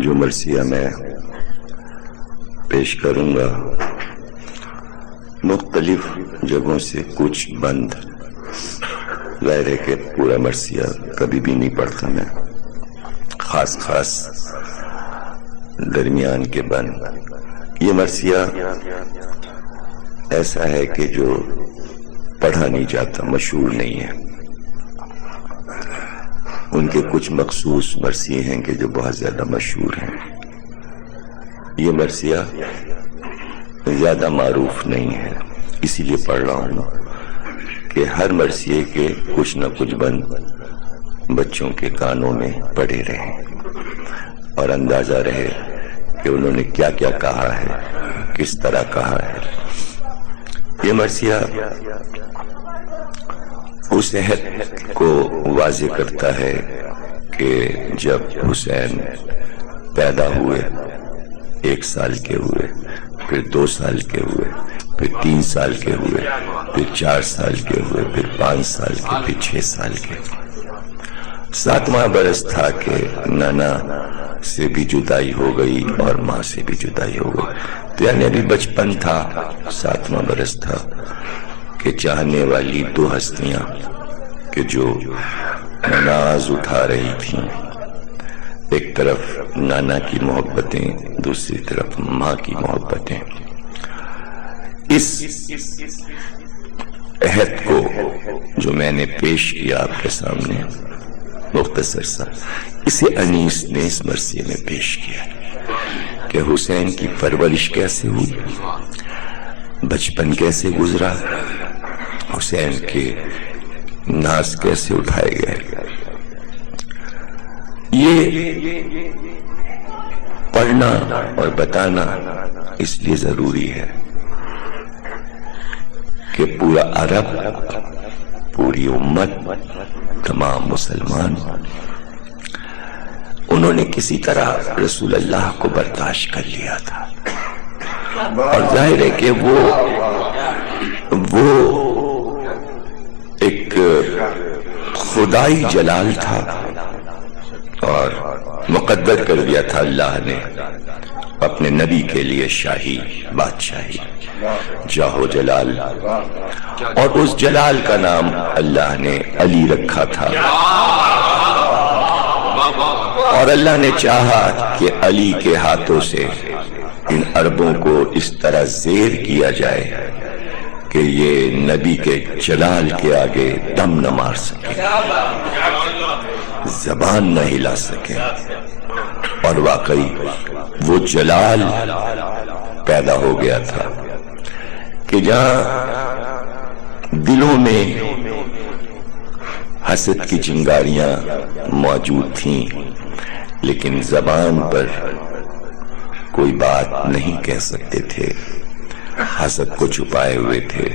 جو مرثیہ میں پیش کروں گا مختلف جگہوں سے کچھ بند، ظاہر ہے کہ پورا مرثیہ کبھی بھی نہیں پڑھتا میں، خاص درمیان کے بند۔ یہ مرثیہ ایسا ہے کہ جو پڑھا نہیں جاتا، مشہور نہیں ہے۔ ان کے کچھ مخصوص مرثیے ہیں کہ جو بہت زیادہ مشہور ہیں۔ یہ مرثیہ زیادہ معروف نہیں ہے، اسی لیے پڑھ رہا ہوں کہ ہر مرثیے کے کچھ نہ کچھ بند بچوں کے کانوں میں پڑے رہیں اور اندازہ رہے کہ انہوں نے کیا کیا کہا ہے، کس طرح کہا ہے۔ یہ مرثیہ اس عہد کو واضح کرتا ہے کہ جب حسین پیدا ہوئے، 1 سال کے ہوئے، پھر 2 سال کے ہوئے، پھر 3 سال کے ہوئے، پھر 4 سال کے ہوئے، پھر 5 سال کے، پھر 6 سال کے۔ 7واں برس تھا کہ نانا سے بھی جدائی ہو گئی اور ماں سے بھی جدائی ہو گئی، تو یعنی ابھی بچپن تھا، 7واں برس تھا کہ چاہنے والی 2 ہستیاں کہ جو ناز اٹھا رہی تھیں، ایک طرف نانا کی محبتیں، دوسری طرف ماں کی محبتیں، اس عہد کو جو میں نے پیش کیا آپ کے سامنے مختصر سا، اسے انیس نے اس مرثیے میں پیش کیا کہ حسین کی پرورش کیسے ہوئی، بچپن کیسے گزرا، حسین کے ناز کیسے اٹھائے گئے۔ یہ پڑھنا اور بتانا اس لیے ضروری ہے کہ پورا عرب، پوری امت، تمام مسلمان انہوں نے کسی طرح رسول اللہ کو برداشت کر لیا تھا، اور ظاہر ہے کہ وہ ایک خدائی جلال تھا اور مقدر کر دیا تھا اللہ نے اپنے نبی کے لیے شاہی، بادشاہی، جاہ و جلال، اور اس جلال کا نام اللہ نے علی رکھا تھا، اور اللہ نے چاہا کہ علی کے ہاتھوں سے ان عربوں کو اس طرح زیر کیا جائے کہ یہ نبی کے جلال کے آگے دم نہ مار سکے، زبان نہ ہلا سکے، اور واقعی وہ جلال پیدا ہو گیا تھا کہ جہاں دلوں میں حسد کی چنگاریاں موجود تھیں لیکن زبان پر کوئی بات نہیں کہہ سکتے تھے، حسد کو چھپائے ہوئے تھے،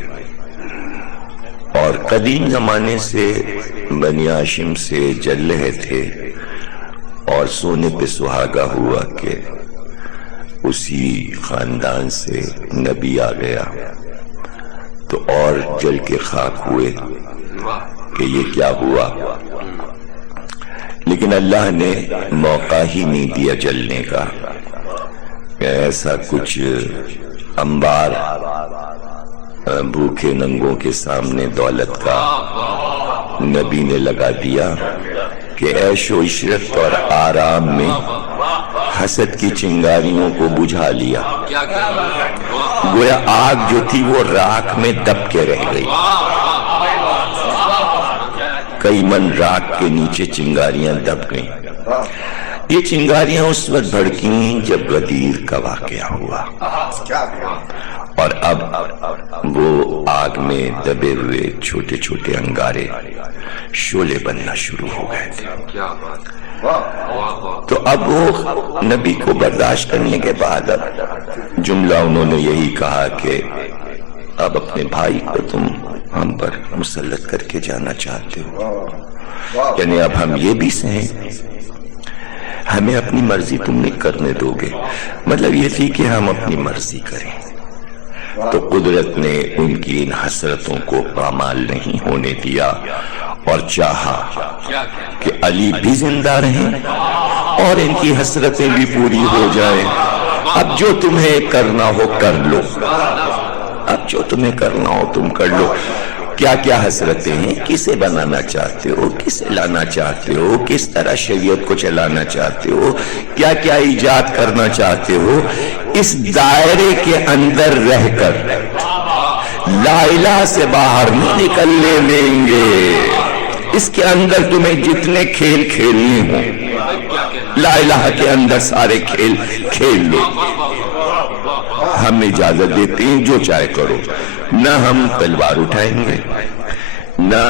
اور قدیم زمانے سے بنی ہاشم سے جل رہے تھے، اور سونے پہ سہاگا ہوا کہ اسی خاندان سے نبی آ گیا، تو اور جل کے خاک ہوئے کہ یہ کیا ہوا، لیکن اللہ نے موقع ہی نہیں دیا جلنے کا۔ ایسا کچھ انبار بھوکے ننگوں کے سامنے دولت کا نبی نے لگا دیا کہ عیش و عشرت اور آرام میں حسد کی چنگاریوں کو بجھا لیا، گویا آگ جو تھی وہ راکھ میں دب کے رہ گئی، کئی من راکھ کے نیچے چنگاریاں دب گئیں۔ یہ چنگاریاں اس وقت بھڑکیں جب غدیر کا واقعہ ہوا، اور اب وہ آگ میں دبے ہوئے چھوٹے چھوٹے انگارے شعلے بننا شروع ہو گئے تھے۔ تو اب وہ نبی کو برداشت کرنے کے بعد اب جملہ انہوں نے یہی کہا کہ اب اپنے بھائی کو تم ہم پر مسلط کر کے جانا چاہتے ہو، یعنی اب ہم یہ بھی سہیں، ہمیں اپنی مرضی تم نہیں کرنے دو گے، مطلب یہ تھی کہ ہم اپنی مرضی کریں۔ تو قدرت نے ان کی ان حسرتوں کو پامال نہیں ہونے دیا اور چاہا کہ علی بھی زندہ رہیں اور ان کی حسرتیں بھی پوری ہو جائیں۔ اب جو تمہیں کرنا ہو کر لو، اب جو تمہیں کرنا ہو تم کر لو۔ کیا کیا حسرتیں ہیں؟ کسے بنانا چاہتے ہو، کسے لانا چاہتے ہو، کس طرح شریعت کو چلانا چاہتے ہو، کیا کیا ایجاد کرنا چاہتے ہو، اس دائرے کے اندر رہ کر لا الہ سے باہر نہیں نکلنے دیں گے۔ اس کے اندر تمہیں جتنے کھیل کھیلنے ہوں، لا الہ کے اندر سارے کھیل کھیل لو۔ ہم اجازت دیتے ہیں جو چاہے کرو، نہ ہم تلوار اٹھائیں گے، نہ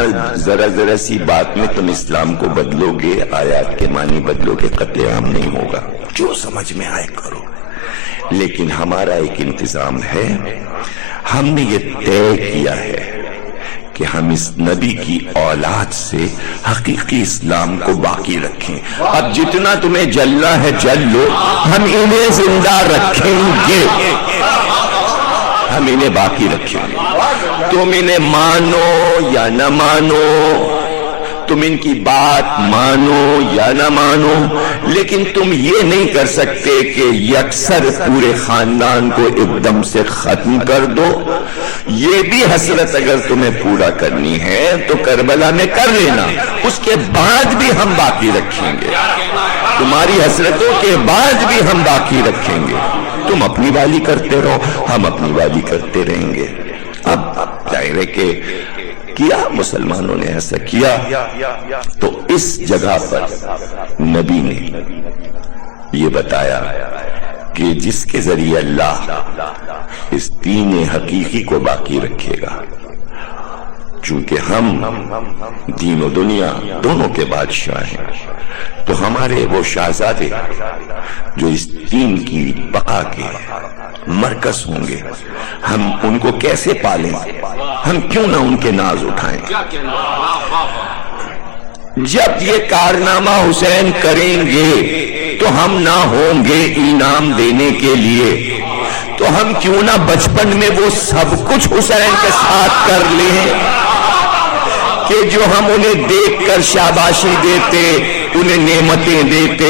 ذرا سی بات میں تم اسلام کو بدلو گے، آیات کے معنی بدلو گے، قتل عام نہیں ہوگا، جو سمجھ میں آئے کرو۔ لیکن ہمارا ایک انتظام ہے، ہم نے یہ طے کیا ہے کہ ہم اس نبی کی اولاد سے حقیقی اسلام کو باقی رکھیں۔ اب جتنا تمہیں جلنا ہے جل لو، ہم انہیں زندہ رکھیں گے، ہم انہیں باقی رکھیں گے۔ تم انہیں مانو یا نہ مانو، تم ان کی بات مانو یا نہ مانو، لیکن تم یہ نہیں کر سکتے کہ یکسر پورے خاندان کو ایک دم سے ختم کر دو۔ یہ بھی حسرت اگر تمہیں پورا کرنی ہے تو کربلا میں کر لینا، اس کے بعد بھی ہم باقی رکھیں گے، تمہاری حسرتوں کے بعد بھی ہم باقی رکھیں گے۔ تم اپنی والی کرتے رہو، ہم اپنی والی کرتے رہیں گے۔ اب ظاہر ہے کہ کیا مسلمانوں نے ایسا کیا، تو اس جگہ پر نبی نے یہ بتایا کہ جس کے ذریعے اللہ اس دین حقیقی کو باقی رکھے گا، چونکہ ہم دین و دنیا دونوں کے بادشاہ ہیں، تو ہمارے وہ شہزادے جو اس دین کی بقا کے مرکز ہوں گے، ہم ان کو کیسے پالیں، ہم کیوں نہ ان کے ناز اٹھائیں۔ جب یہ کارنامہ حسین کریں گے تو ہم نہ ہوں گے انعام دینے کے لیے، تو ہم کیوں نہ بچپن میں وہ سب کچھ حسین کے ساتھ کر لیں کہ جو ہم انہیں دیکھ کر شاباشی دیتے، انہیں نعمتیں دیتے،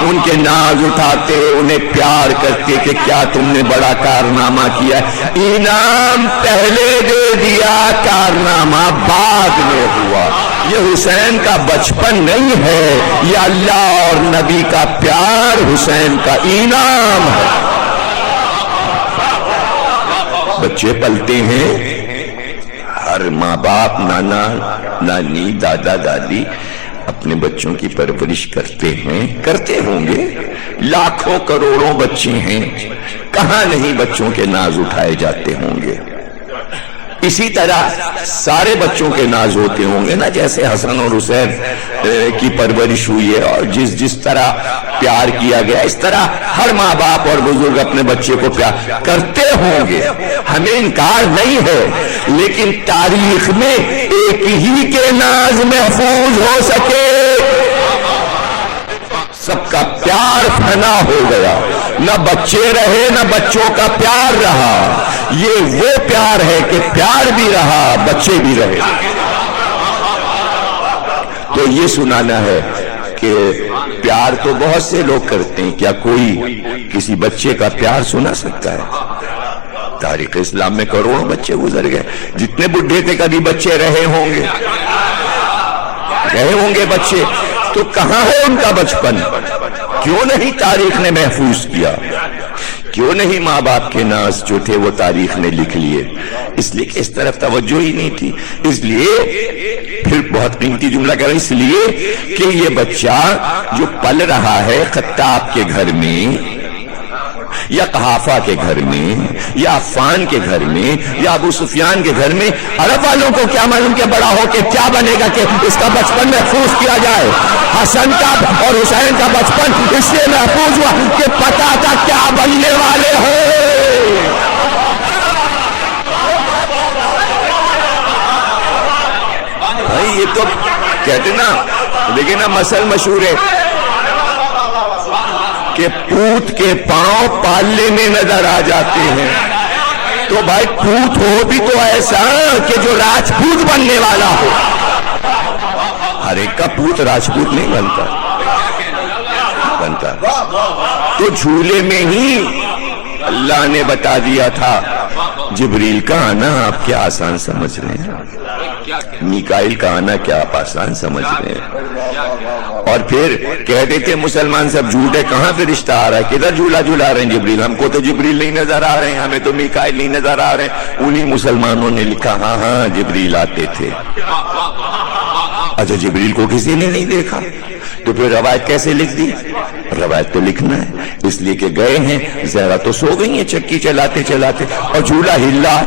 ان کے ناز اٹھاتے، انہیں پیار کرتے کہ کیا تم نے بڑا کارنامہ کیا، انعام پہلے دے دیا، کارنامہ بعد میں ہوا۔ یہ حسین کا بچپن نہیں ہے، یہ اللہ اور نبی کا پیار حسین کا انعام ہے۔ بچے پلتے ہیں، ہر ماں باپ، نانا نانی، دادا دادی اپنے بچوں کی پرورش کرتے ہیں، کرتے ہوں گے، لاکھوں کروڑوں بچے ہیں، کہاں نہیں بچوں کے ناز اٹھائے جاتے ہوں گے۔ اسی طرح سارے بچوں کے ناز ہوتے ہوں گے نا، جیسے حسن اور حسین کی پرورش ہوئی ہے اور جس طرح پیار کیا گیا، اس طرح ہر ماں باپ اور بزرگ اپنے بچے کو پیار کرتے ہوں گے، ہمیں انکار نہیں ہے، لیکن تاریخ میں ایک ہی کے ناز محفوظ ہو سکے، سب کا پیار فنا ہو گیا، نہ بچے رہے نہ بچوں کا پیار رہا۔ یہ وہ پیار ہے کہ پیار بھی رہا، بچے بھی رہے۔ تو یہ سنانا ہے کہ پیار تو بہت سے لوگ کرتے ہیں، کیا کوئی کسی بچے کا پیار سنا سکتا ہے؟ تاریخ اسلام میں کروڑوں بچے گزر گئے، جتنے بڈھے تھے کبھی بچے رہے ہوں گے بچے، تو کہاں ہے ان کا بچپن؟ کیوں نہیں تاریخ نے محفوظ کیا؟ کیوں نہیں ماں باپ کے ناز جو تھے وہ تاریخ نے لکھ لیے؟ اس لیے کہ اس طرف توجہ ہی نہیں تھی۔ اس لیے پھر بہت قیمتی جملہ کر رہا ہوں، اس لیے کہ یہ بچہ جو پل رہا ہے خطاب کے گھر میں یا قحافہ کے گھر میں یا عفان کے گھر میں یا ابو سفیان کے گھر میں، عرب والوں کو کیا معلوم کہ بڑا ہو کے کیا بنے گا کہ اس کا بچپن محفوظ کیا جائے۔ حسن کا اور حسین کا بچپن اس لیے محفوظ ہوا کہ پتا تھا کیا بننے والے ہیں۔ بھائی یہ تو کہتے نا، لیکن نا مسل مشہور ہے کہ پوت کے پاؤں پالنے میں نظر آ جاتے ہیں، تو بھائی پوت ہو بھی تو ایسا کہ جو راجپوت بننے والا ہو۔ ہر ایک کا پوت راجپوت نہیں بنتا، بنتا ہے. تو جھولے میں ہی اللہ نے بتا دیا تھا جبریل کا آنا آپ کیا آسان سمجھ رہے ہیں, میکائیل کا آنا کیا آپ آسان سمجھ رہے ہیں. اور پھر کہتے تھے مسلمان سب جھوٹے, کہاں پہ رشتہ آ رہا ہے, کدھر جھولا جھولا رہے ہیں جبریل, ہم کو تو جبریل نہیں نظر آ رہے ہیں, ہمیں تو میکائیل نہیں نظر آ رہے ہیں. انہی مسلمانوں نے لکھا ہاں ہاں جبریل آتے تھے. اچھا جبریل کو کسی نے نہیں دیکھا تو پھر روایت کیسے لکھ دی؟ روایت تو لکھنا ہے, اس لیے کہ گئے ہیں, زہرا تو سو گئی ہیں چکی چلاتے چلاتے اور جھولا ہل رہا,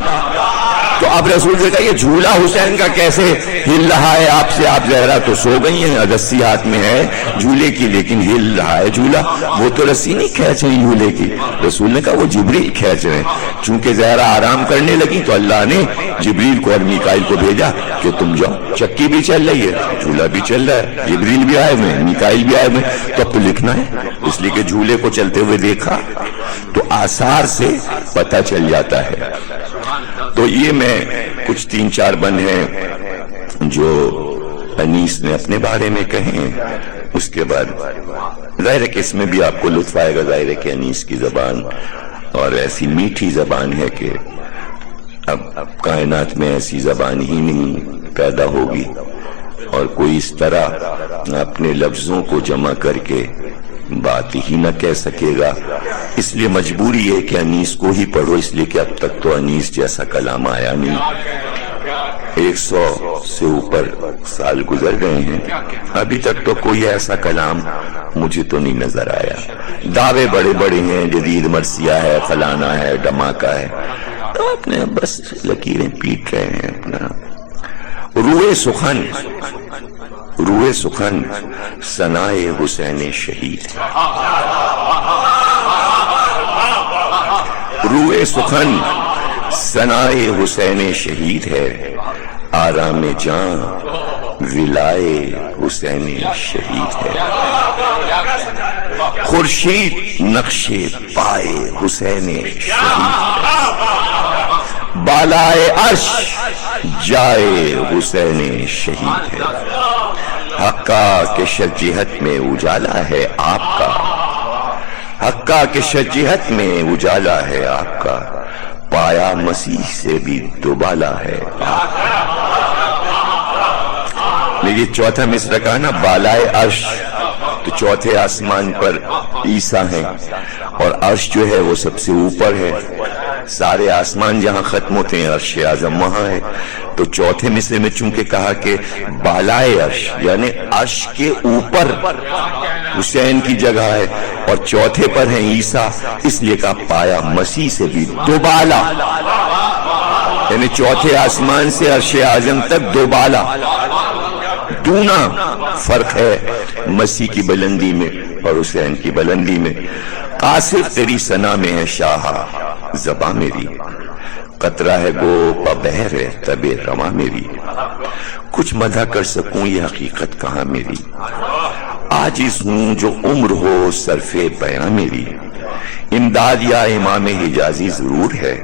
تو اب رسول سے کہا یہ جھولا حسین کا کیسے ہل رہا ہے آپ سے, آپ زہرا تو سو گئی ہیں, رسی ہاتھ میں ہے جھولے کی لیکن ہل رہا ہے جھولا. وہ تو رسی نہیں کھینچ رہی جھولے کی, رسول نے کہا وہ جبریل کھینچ رہے ہیں. چونکہ زہرا آرام کرنے لگی تو اللہ نے جبریل کو اور میکائیل کو بھیجا کہ تم جاؤ, چکی بھی چل رہی ہے, جھولا بھی چل رہا ہے, جبریل بھی آئے ہوئے, میکائیل بھی آئے ہوئے, تو اب تو لکھنا ہے. اس لیے کہ جھولے کو چلتے ہوئے دیکھا تو آثار سے پتہ چل جاتا ہے. تو یہ میں کچھ 3-4 بند ہیں جو انیس نے اپنے بارے میں کہیں. اس کے بعد ظاہر ہے کہ اس میں بھی آپ کو لطف آئے گا, ظاہر ہے کہ انیس کی زبان اور ایسی میٹھی زبان ہے کہ اب کائنات میں ایسی زبان ہی نہیں پیدا ہوگی اور کوئی اس طرح اپنے لفظوں کو جمع کر کے بات ہی نہ کہہ سکے گا. اس لیے مجبوری ہے کہ انیس کو ہی پڑھو, اس لیے کہ اب تک تو انیس جیسا کلام آیا نہیں. 100 سے اوپر سال گزر گئے ہیں, ابھی تک تو کوئی ایسا کلام مجھے تو نہیں نظر آیا. دعوے بڑے بڑے ہیں, جدید مرثیہ ہے, فلانا ہے, دھماکہ ہے, تو اپنے بس لکیریں پیٹ رہے ہیں اپنا. روئے سخن, روئے سخن ثنائے حسین شہید, روئے سخن ثنائے حسین شہید ہے, آرام جان ولائے حسین شہید ہے. خورشید نقش پائے حسین شہید ہے, بالائے عرش جائے حسین شہید ہے. حقا کے شجہت میں اجالا ہے آپ کا, حقا کے شجہت میں اجالا ہے آپ کا, پایا مسیح سے بھی دوبالا ہے آپ کا. لیکن چوتھا مصرع کہا نا بالائے عرش, تو چوتھے آسمان پر عیسیٰ ہیں اور عرش جو ہے وہ سب سے اوپر ہے. سارے آسمان جہاں ختم ہوتے ہیں عرش اعظم وہاں ہے. تو چوتھے مصرع میں چونکہ کہا کہ بالائے عرش یعنی عرش کے اوپر حسین کی جگہ ہے اور چوتھے پر ہیں عیسیٰ, اس لیے کہا پایا مسیح سے بھی دوبالا, یعنی چوتھے آسمان سے عرش اعظم تک دوبالا, دونا فرق ہے مسیح کی بلندی میں اور حسین کی بلندی میں. قاصر تیری ثنا میں ہے شاہا زباں میری, قطرہ ہے گو پا بحر ہے تب رواں میری, کچھ مدح کر سکوں یہ حقیقت کہاں میری, عاجز ہوں جو عمر ہو صرف بیاں میری, امداد یا امام حجازی ضرور ہے,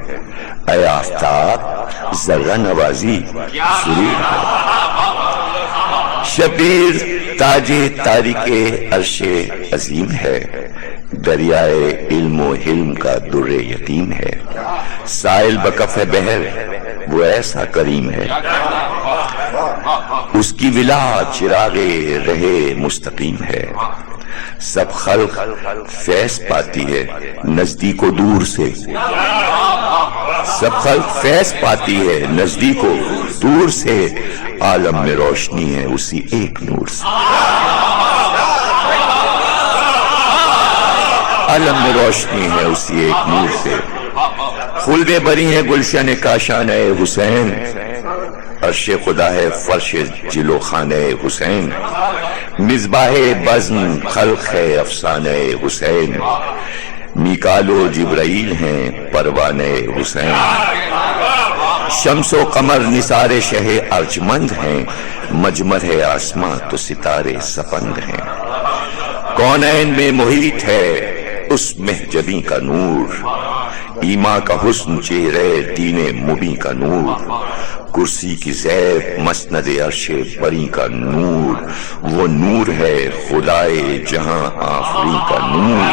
اے آفتاب ذرہ نوازی ضرور ہے. شبیر تاج تاریک عرش عظیم ہے, دریائے علم و حلم کا در یتیم ہے, سائل بکف بحر وہ ایسا کریم ہے, اس کی ولا چراغ رہے مستقیم ہے. سب خلق فیض پاتی ہے نزدیک و دور سے, سب خلق فیض پاتی ہے نزدیک و دور سے, عالم میں روشنی ہے اسی ایک نور سے, عالم میں روشنی ہے اسی ایک نور سے. خلد بری ہے گلشن کاشان حسین, عرش خدا ہے فرش جلو خانہ حسین, مصباح بزم خلق ہے افسانہ حسین, میکال و جبرائیل ہیں پروانہ حسین, شمس و قمر نثار شہ ارجمند ہیں, مجمر ہے آسماں تو ستارے سپند ہیں. کونین میں محیط ہے اس مہجبی کا نور, ایما کا حسن چہرے دین مبیں کا نور, کرسی کی زیب مسند عرش بری کا نور، وہ نور ہے خدائے جہاں آفری کا نور۔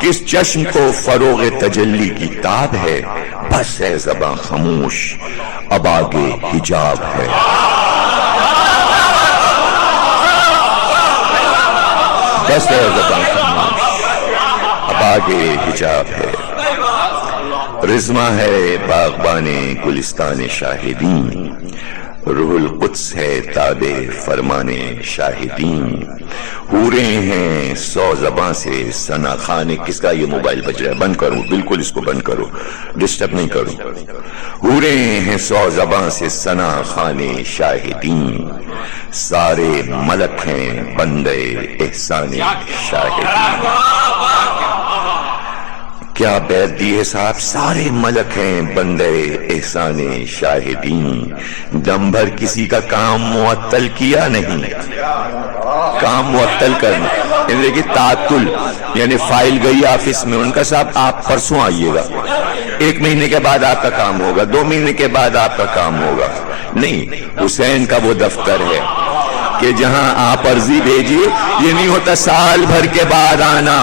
کس چشم کو فروغ تجلی کی تاب ہے، بس ہے زباں خاموش اب آگے حجاب ہے۔ بس ہے زباں خاموش اب آگے حجاب ہے۔ رزمہ ہے باغبان گلستان شاہدین، روح القدس ہے تابع فرمان شاہدین۔ حوریں ہیں 100 زباں سے ثنا خان۔ کس کا یہ موبائل بج رہا ہے؟ بند کرو، بالکل اس کو بند کرو، ڈسٹرب نہیں کرو۔ حوریں ہیں 100 زباں سے ثنا خان شاہدین، سارے ملک ہیں بندے احسان شاہدین۔ کیا بیت دی ہے صاحب؟ سارے ملک ہیں بندے احسان شاہدین۔ دم بھر کسی کا کام معطل کیا نہیں، کام معطل کرنا یعنی کہ تعطل، یعنی فائل گئی آفس میں، ان کا صاحب آپ پرسوں آئیے گا، 1 مہینے کے بعد آپ کا کام ہوگا، 2 مہینے کے بعد آپ کا کام ہوگا۔ نہیں، حسین کا وہ دفتر ہے کہ جہاں آپ عرضی بھیجیے، یہ نہیں ہوتا سال بھر کے بعد آنا۔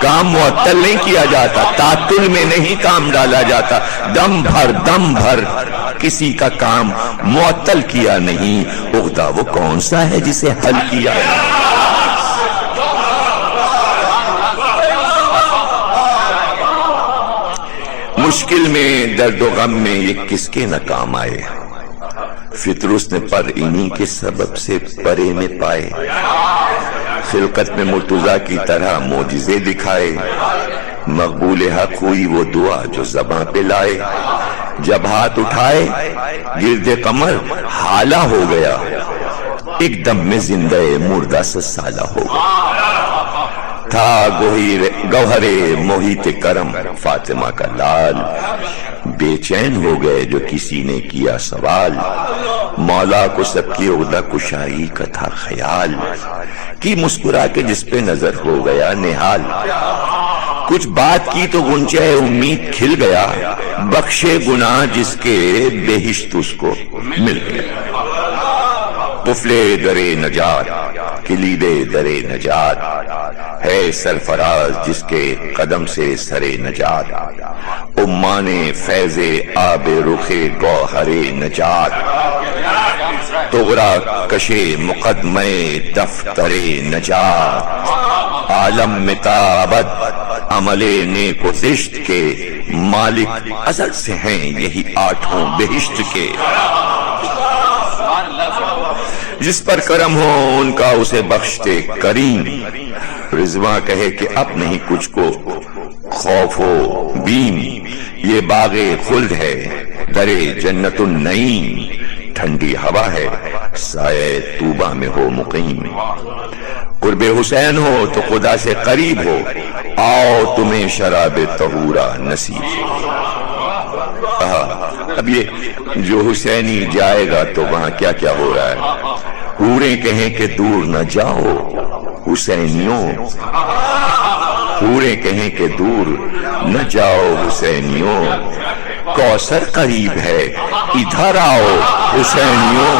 کام معطل نہیں کیا جاتا، تعطل میں نہیں کام ڈالا جاتا، دم بھر کسی کا کام معطل کیا نہیں۔ عقدہ وہ کون سا ہے جسے حل کیا ہے؟ مشکل میں درد و غم میں یہ کس کے ناکام آئے؟ فطرس نے پر انہی کے سبب سے پرے میں پائے، خلقت میں مرتضیٰ کی طرح معجزے دکھائے، مقبول حق ہوئی وہ دعا جو زباں پہ لائے، جب ہاتھ اٹھائے گرد قمر حالہ ہو گیا، ایک دم میں زندہ مردہ سے سالہ ہو گیا، تھا گوہر محیط کرم فاطمہ کا لال، بے چین ہو گئے جو کسی نے کیا سوال، مولا کو سب کی عقدہ کشائی کا تھا خیال، کی مسکرا کے جس پہ نظر ہو گیا نہال، کچھ بات کی تو گنچہ امید کھل گیا، بخشے گناہ جس کے بہشت اس کو مل گیا، قفلے درے نجات کلیدے درے نجات، ہے سرفراز جس کے قدم سے سرے نجات، امان فیض آب رخ گوہر نجات، تغرا کشے مقدمہ دفتر نجات، عالم متابد عمل نیک و زشت کے مالک ازل سے ہیں یہی 8 بہشت کے، جس پر کرم ہو ان کا اسے بخشتے کریم، رضواں کہے کہ اب نہیں کچھ کو خوف و بیم، یہ باغ خلد ہے درے جنت النعیم، ٹھنڈی ہوا ہے سائے طوبہ میں ہو مقیم، قرب حسین ہو تو خدا سے قریب ہو، آؤ تمہیں شراب طہورا نصیب ہو۔ اب یہ جو حسینی جائے گا تو وہاں کیا کیا ہو رہا ہے؟ حوریں کہیں کہ دور نہ جاؤ حسینیوں، حوریں کہیں کہ دور نہ جاؤ حسینیوں، کوثر قریب ہے ادھر آؤ حسینیوں،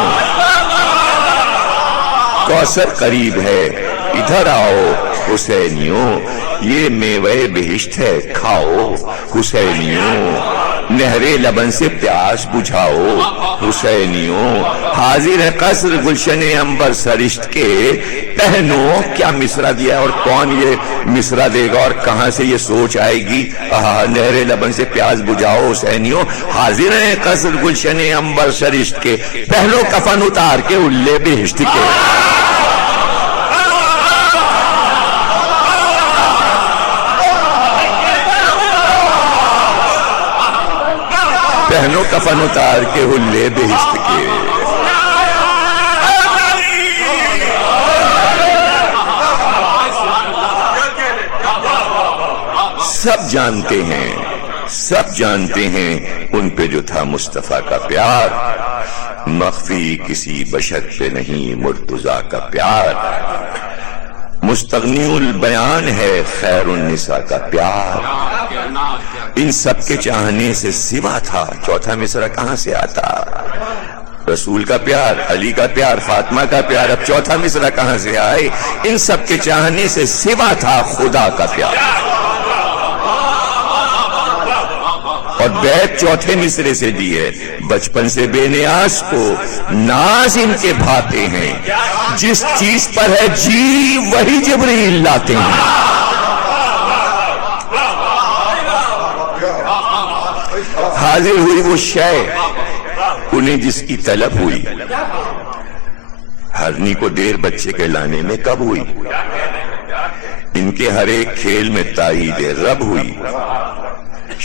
کوثر قریب ہے ادھر آؤ حسینیوں، یہ میوہ بہشت ہے کھاؤ حسینیوں، نہرے لبن سے پیاس بجھاؤ حسینیوں، حاضر ہے قصر گلشن عنبر سرشت کے، پہنو کیا مصرع دیا اور کون یہ مصرع دے گا اور کہاں سے یہ سوچ آئے گی؟ نہرے لبن سے پیاس بجھاؤ حسینیوں، حاضر ہے قصر گلشن عنبر سرشت کے، پہنو کفن اتار کے اولے بہشت کے، پہنو کفن اتار کے ہلے بہشت کے۔ سب جانتے ہیں ان پہ جو تھا مصطفیٰ کا پیار، مخفی کسی بشر پہ نہیں مرتضیٰ کا پیار، مستغنی البیان ہے خیر النساء کا پیار، ان سب کے چاہنے سے سوا تھا چوتھا مصرع کہاں سے آتا؟ رسول کا پیار، علی کا پیار، فاطمہ کا پیار، اب چوتھا مصرع کہاں سے آئے؟ ان سب کے چاہنے سے سوا تھا خدا کا پیار۔ اور بیعت چوتھے مصرعے سے دی ہے، بچپن سے بے نیاز کو ناز ان کے بھاتے ہیں، جس چیز پر ہے جی وہی جبریل لاتے ہیں۔ حاضر ہوئی وہ شے انہیں جس کی طلب ہوئی، ہرنی کو دیر بچے کے لانے میں کب ہوئی؟ ان کے ہر ایک کھیل میں تائید رب ہوئی۔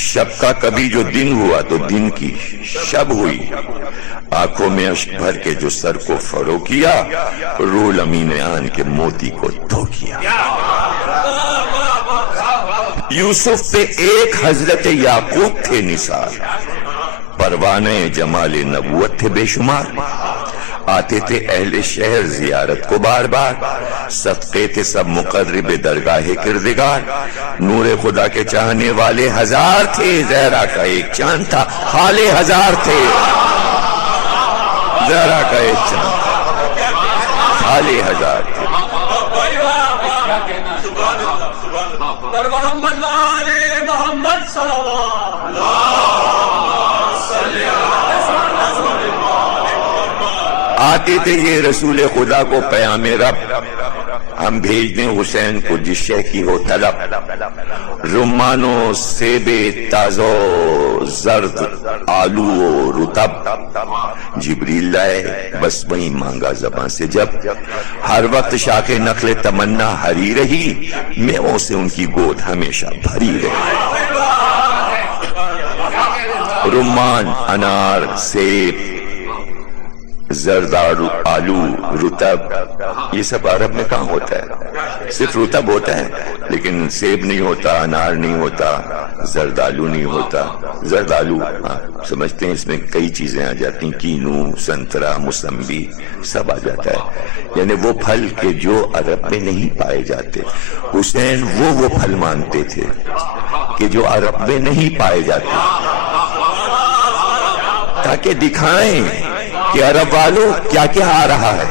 شب کا کبھی جو دن ہوا تو دن کی شب ہوئی، آنکھوں میں اشک بھر کے جو سر کو فرو کیا، رول امین آن کے موتی کو دھو کیا۔ یوسف پہ ایک حضرت یعقوب تھے نثار، پروانے جمال نبوت تھے بے شمار، آتے تھے اہل شہر زیارت کو بار بار، صدقے تھے سب مقرب درگاہ کردگار، نور خدا کے چاہنے والے ہزار تھے، زہرا کا ایک چاند تھا، حال ہزار تھے، زہرا کا ایک چاند حال ہزار تھے۔ آتے تھے یہ رسول خدا کو پیام رب، ہم بھیج دیں حسین کو جس شے کی ہو طلب، رمان و سیب تازہ زرد آلو و رطب، جبریل لائے بس وہیں مانگا زباں سے جب، ہر وقت شاخ نخل تمنا ہری رہی، میووں سے ان کی گود ہمیشہ بھری رہی۔ رمان، انار، سیب، زرد آلو، رطب، یہ سب عرب میں کہاں ہوتا ہے؟ صرف رطب ہوتا ہے، لیکن سیب نہیں ہوتا، انار نہیں ہوتا، زرد آلو نہیں ہوتا۔ زرد آلو سمجھتے ہیں اس میں کئی چیزیں آ جاتی ہیں، کینو، سنترا، موسمبی سب آ جاتا ہے، یعنی وہ پھل کے جو عرب میں نہیں پائے جاتے۔ حسین وہ پھل مانتے تھے کہ جو عرب میں نہیں پائے جاتے، تاکہ دکھائیں کہ عرب والوں کیا کیا آ رہا ہے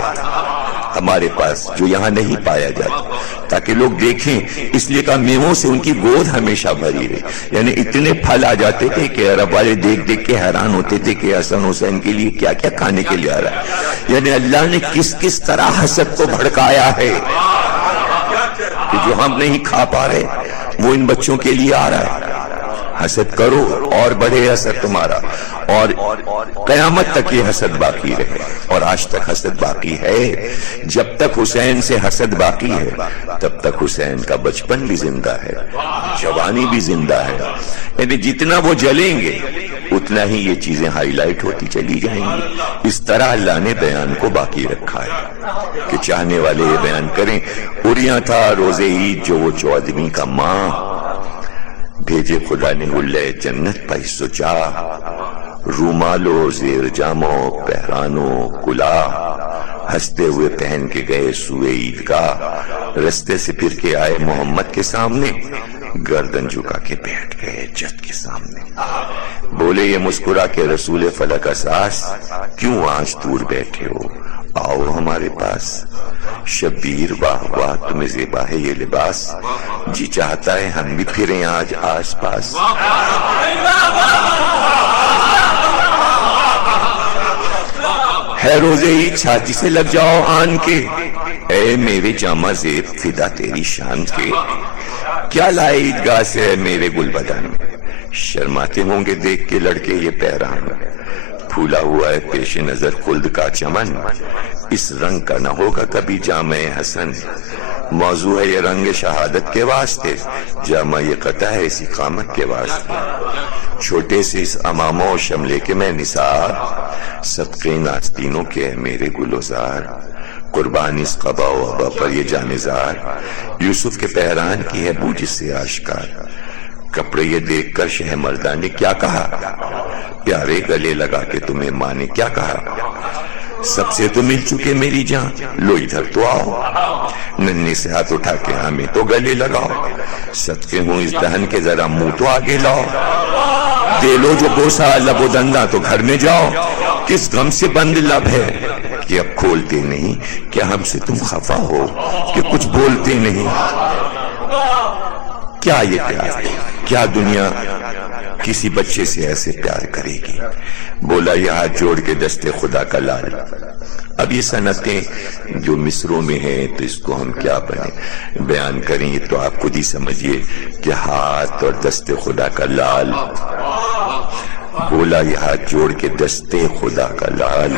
ہمارے پاس جو یہاں نہیں پایا جاتا، تاکہ لوگ دیکھیں۔ اس لیے کہا میووں سے ان کی گود ہمیشہ بھری رہی، یعنی اتنے پھل آ جاتے تھے کہ عرب والے دیکھ دیکھ کے حیران ہوتے تھے کہ حسن حسین کے لیے کیا کیا کھانے کے لیے آ رہا ہے، یعنی اللہ نے کس کس طرح حسد کو بھڑکایا ہے کہ جو ہم نہیں کھا پا رہے وہ ان بچوں کے لیے آ رہا ہے۔ حسد کرو اور بڑھے حسد تمہارا، اور قیامت تک یہ حسد باقی رہے، اور آج تک حسد باقی ہے۔ جب تک حسین سے حسد باقی ہے تب تک حسین کا بچپن بھی زندہ ہے، جوانی بھی زندہ ہے، یعنی جتنا وہ جلیں گے اتنا ہی یہ چیزیں ہائی لائٹ ہوتی چلی جائیں گی۔ اس طرح اللہ نے بیان کو باقی رکھا ہے کہ چاہنے والے یہ بیان کریں۔ اریاں تھا روز عید جو وہ 14ویں کا ماہ، بھیجے خدا نے گلے جنت پہ سچا، رومالو زیر جامو پہرانو کلا، ہنستے ہوئے پہن کے گئے سوئے عیدگاہ، رستے سے پھر کے آئے محمد کے سامنے، گردن جھکا کے بیٹھ گئے جد کے سامنے، بولے یہ مسکرا کے رسول فلک اساس، کیوں آج دور بیٹھے ہو، آؤ ہمارے پاس، شبیر واہ واہ تمہیں زیبا ہے یہ لباس، جی چاہتا ہے ہم بھی پھریں آج آس پاس۔ ہے روزے عید چھاتی سے لگ جاؤ آن کے، اے میرے جامع زیب فدا تیری شان کے، کیا لائے عیدگاہ سے میرے گل بدن، شرماتے ہوں گے دیکھ کے لڑکے یہ پیران، پھولا ہوا ہے پیش نظر خلد کا چمن، اس رنگ کا نہ ہوگا کبھی جامع حسن، موضوع ہے یہ رنگ شہادت کے واسطے، جامع یہ قطع ہے اسی قامت کے واسطے، چھوٹے سے اس اماموں شملے کے میں نثار، صدقے ناستینوں کے ہے میرے گلوزار، قربان اس قبا و عبا پر یہ جانزار، یوسف کے پہران کی ہے بو جس سے آشکار، کپڑے یہ دیکھ کر شہ مردہ نے کیا کہا، پیارے گلے لگا کے تمہیں ماں نے کیا کہا، سب سے تو مل چکے میری جان، لو ادھر تو آؤ، ننھے سے ہاتھ اٹھا کے ہمیں تو گلے لگاؤ، صدقے ہوں اس دہن کے ذرا منہ تو آگے لاؤ، دے لو جو بوسہ لب و دنداں تو گھر میں جاؤ، کس غم سے بند لب ہے کہ اب کھولتے نہیں، کیا ہم سے تم خفا ہو کہ کچھ بولتے نہیں؟ کیا یہ پیار، کیا دنیا کسی بچے سے ایسے پیار کرے گی؟ بولا یہ ہاتھ جوڑ کے دستے خدا کا لال۔ اب یہ صنعتیں جو مصروں میں ہیں تو اس کو ہم کیا بیان کریں، یہ تو آپ خود ہی سمجھیے کہ ہاتھ اور دستے خدا کا لال۔ بولا یہ ہاتھ جوڑ کے دستے خدا کا لال،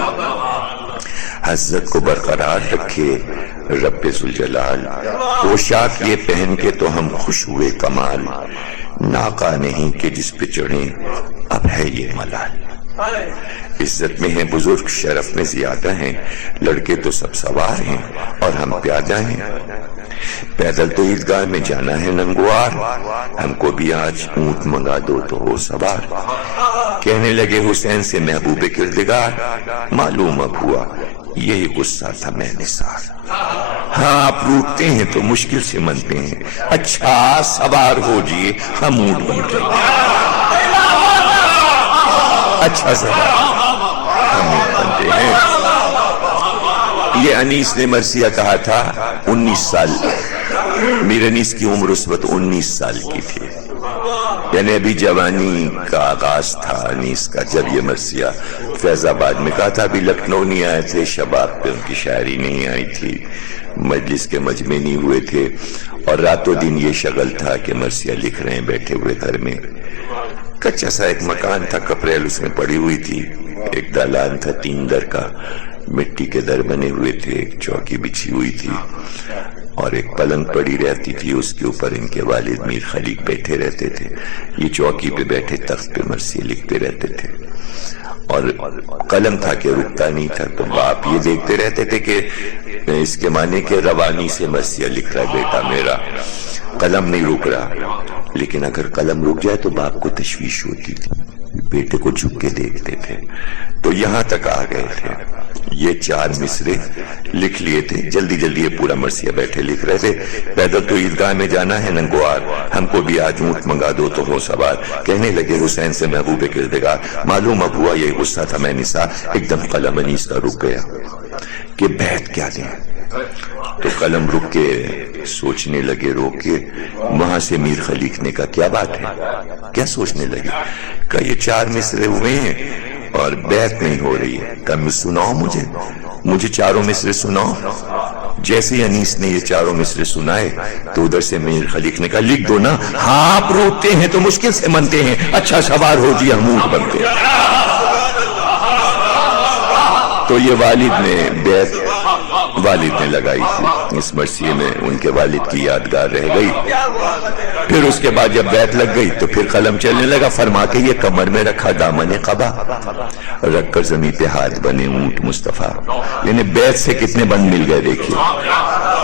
حضرت کو برقرار رکھے رب ذوالجلال، پوشاک یہ پہن کے تو ہم خوش ہوئے کمال، ناقہ نہیں کہ جس پہ چڑھیں اب ہے یہ ملال۔ عزت میں ہیں بزرگ، شرف میں زیادہ ہیں، لڑکے تو سب سوار ہیں اور ہم پیادہ ہیں، پیدل تو عیدگاہ میں جانا ہے ننگوار، ہم کو بھی آج اونٹ منگا دو تو ہو سوار۔ کہنے لگے حسین سے محبوب کردگار، معلوم اب ہوا یہی غصہ تھا میں نثار۔ ہاں آپ روٹتے ہیں تو مشکل سے منتے ہیں، اچھا سوار ہو جیے ہم اونٹ بن جائیں گے، اچھا سوار ہم اونٹ بنتے ہیں۔ یہ انیس نے مرثیہ کہا تھا 19 سال، میرے انیس کی عمر اس وقت 19 سال کی تھی، یعنی ابھی جوانی کا آغاز تھا انیس کا جب یہ مرثیہ فیض آباد میں کہا تھا۔ ابھی لکھنؤ نہیں آئے تھے، شباب پہ ان کی شاعری نہیں آئی تھی، مجلس کے مجمع نہیں ہوئے تھے، اور راتوں دن یہ شغل تھا کہ مرثیہ لکھ رہے ہیں بیٹھے ہوئے گھر میں۔ کچا سا ایک مکان تھا، کپریل اس میں پڑی ہوئی تھی، ایک دالان تھا 3 در کا، مٹی کے در بنے ہوئے تھے، ایک چوکی بچھی ہوئی تھی اور ایک پلنگ پڑی رہتی تھی، اس کے اوپر ان کے والد میر خلیق بیٹھے رہتے تھے، یہ چوکی پہ بیٹھے تخت پہ مرثیہ لکھتے رہتے تھے، اور قلم تھا کہ رکتا نہیں تھا، تو باپ یہ دیکھتے رہتے تھے کہ اس کے معنی کہ روانی سے مرثیہ لکھ رہا ہے بیٹا میرا، قلم نہیں رک رہا، لیکن اگر قلم رک جائے تو باپ کو تشویش ہوتی تھی، بیٹے کو جھک کے دیکھتے تھے۔ تو یہاں تک آ گئے تھے، یہ 4 مصرے لکھ لیے تھے، جلدی جلدی یہ پورا مرثیہ بیٹھے لکھ رہے تھے۔ پیدل تو عیدگاہ میں جانا ہے ننگوار، ہم کو بھی آج اونٹ منگا دو تو ہو سوار۔ کہنے لگے حسین سے محبوب کردگار، معلوم اب ہوا یہ غصہ تھا میں نثار۔ ایک دم قلم انیس کا رک گیا کہ بیعت کیا دیں، تو قلم رک کے سوچنے لگے، روک کے وہاں سے میر خلیق نے کہا کیا بات ہے، کیا سوچنے لگے؟ کہ یہ 4 مصرے ہوئے ہیں اور بیعت نہیں ہو رہی ہے، کہ سناؤ مجھے 4 مصرے سناؤ۔ جیسے ہی انیس نے یہ 4 مصرے سنائے تو ادھر سے میر خلیق نے کہا لکھ دو نا، ہاں آپ روتے ہیں تو مشکل سے منتے ہیں، اچھا سوار ہو جی ہم اونٹ بنتے ہیں۔ تو یہ والد نے بیعت لگائی تھی اس مرثیے میں، ان کے والد کی یادگار رہ گئی۔ پھر اس کے بعد جب بیعت لگ گئی تو پھر قلم چلنے لگا، فرما کے یہ کمر میں رکھا دامن قبا، رکھ کر زمین پہ ہاتھ بنے اونٹ مصطفیٰ۔ یعنی بیعت سے کتنے بند مل گئے دیکھیے،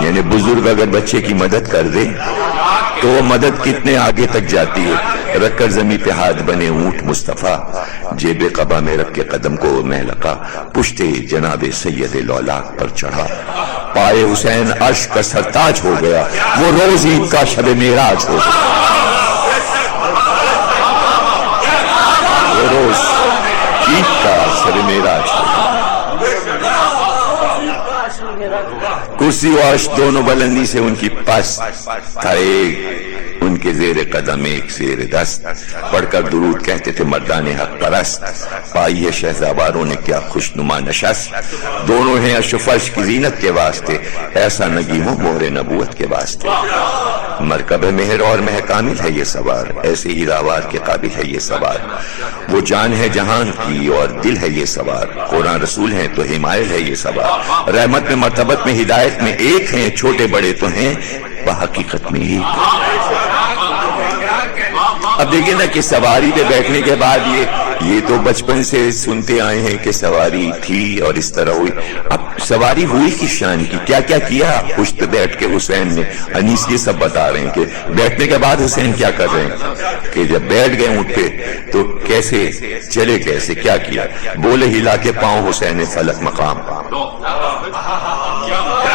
یعنی بزرگ اگر بچے کی مدد کر دے تو وہ مدد کتنے آگے تک جاتی ہے۔ رکھ کر زمین پہ ہاتھ بنے اونٹ مصطفیٰ، جیب قبا میں رکھ کے قدم کو محلقہ، پشتے جناب سید لولاک پر چڑھا، پائے حسین عرش کا سرتاج ہو گیا، وہ روز عید کا شب معراج ہو گیا، وہ روز عید کا شب معراج ہو گیا۔ کرسی و عرش دونوں بلندی سے ان کی پاس تھا، ایک ان کے زیر قدم ایک زیر دست، پڑھ کر درود کہتے تھے مردان حق پرست، پائی ہے شہزاباروں نے کیا خوشنما نشست، دونوں ہیں عرش و فرش کی زینت کے واسطے، ایسا نگی ہو مہر نبوت کے واسطے، مرکب مہر اور مہ کامل ہے یہ سوار، ایسے ہی راوار کے قابل ہے یہ سوار، وہ جان ہے جہان کی اور دل ہے یہ سوار، قرآن رسول ہیں تو حمایل ہے یہ سوار، رحمت میں مرتبت میں ہدایت میں ایک ہیں، چھوٹے بڑے تو ہیں بحقیقت میں ایک۔ اب دیکھیں نا کہ سواری پہ بیٹھنے کے بعد یہ یہ تو بچپن سے سنتے آئے ہیں کہ سواری تھی اور اس طرح ہوئی. اب سواری ہوئی کس شان کی, کیا کیا کیا پشت بیٹھ کے حسین نے؟ انیس یہ سب بتا رہے ہیں کہ بیٹھنے کے بعد حسین کیا کر رہے ہیں کہ جب بیٹھ گئے اونٹ پہ تو کیسے چلے, کیسے کیا کیا. بولے ہلا کے پاؤں حسین فلک مقام.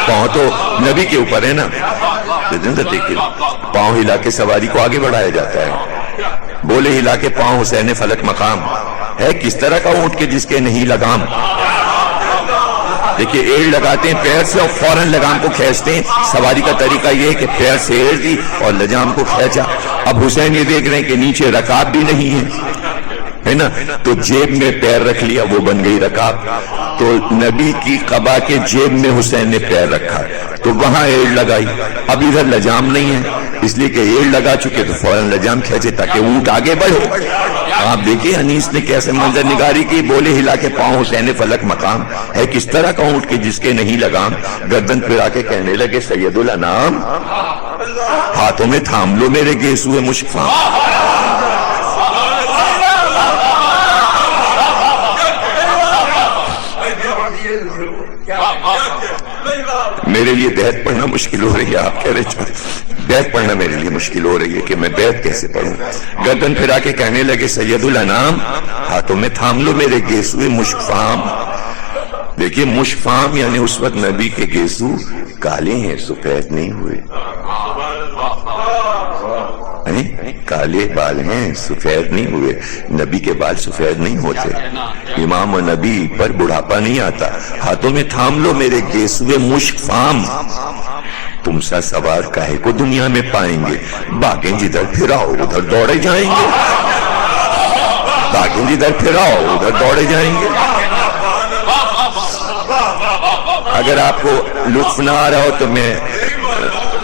پاؤں تو نبی کے اوپر ہے نا, دیکھیے پاؤں ہلا کے سواری کو آگے بڑھایا جاتا ہے. بولے ہلا کے پاؤں حسین فلک مقام. ہے کس طرح کا اونٹ کے جس کے نہیں لگام. دیکھیے ایڑ لگاتے ہیں پیر سے اور فوراً لگام کو کھینچتے ہیں. سواری کا طریقہ یہ ہے کہ پیر سے ایڑ دی اور لجام کو کھینچا. اب حسین یہ دیکھ رہے ہیں کہ نیچے رکاب بھی نہیں ہے نا, تو جیب میں پیر رکھ لیا, وہ بن گئی رکاب. تو نبی کی قبا کے جیب میں حسین نے پیر رکھا تو وہاں ایڑ لگائی. اب ادھر لجام نہیں ہے, اس لیے کہ ایڑ لگا چکے تو فوراً لجام کھینچے تاکہ اونٹ آگے بڑھے. آپ دیکھیں انیس نے کیسے منظر نگاری کی. بولے ہلا کے پاؤں حسین فلک مقام. ہے کس طرح کا اونٹ کے جس کے نہیں لگام. گردن پھرا کے کہنے لگے سید الانام, ہاتھوں میں تھام لو میرے گیسوئے مشکفاں. میرے لیے بیعت پڑھنا مشکل ہو رہی ہے. آپ کہہ رہے بیعت پڑھنا میرے لیے مشکل ہو رہی ہے کہ میں بیعت کیسے پڑھوں. گردن پھرا کے کہنے لگے سید الانام, ہاتھوں میں تھام لو میرے گیسوئے مشکفام. دیکھیے مشکفام یعنی اس وقت نبی کے گیسو کالے ہیں, سفید نہیں ہوئے. کالے بال ہیں, سفید نہیں ہوئے. نبی کے بال سفید نہیں ہوتے. امام و نبی پر بڑھاپا نہیں آتا. ہاتھوں میں تھام لو میرے گیسوئے مشک فام. تم سا سوار کاہے کو دنیا میں پائیں گے. باغیں جدھر پھراؤ ادھر دوڑے جائیں گے. باغیں جدھر پھراؤ ادھر دوڑے جائیں گے. اگر آپ کو لطف نہ آ رہا ہو تو میں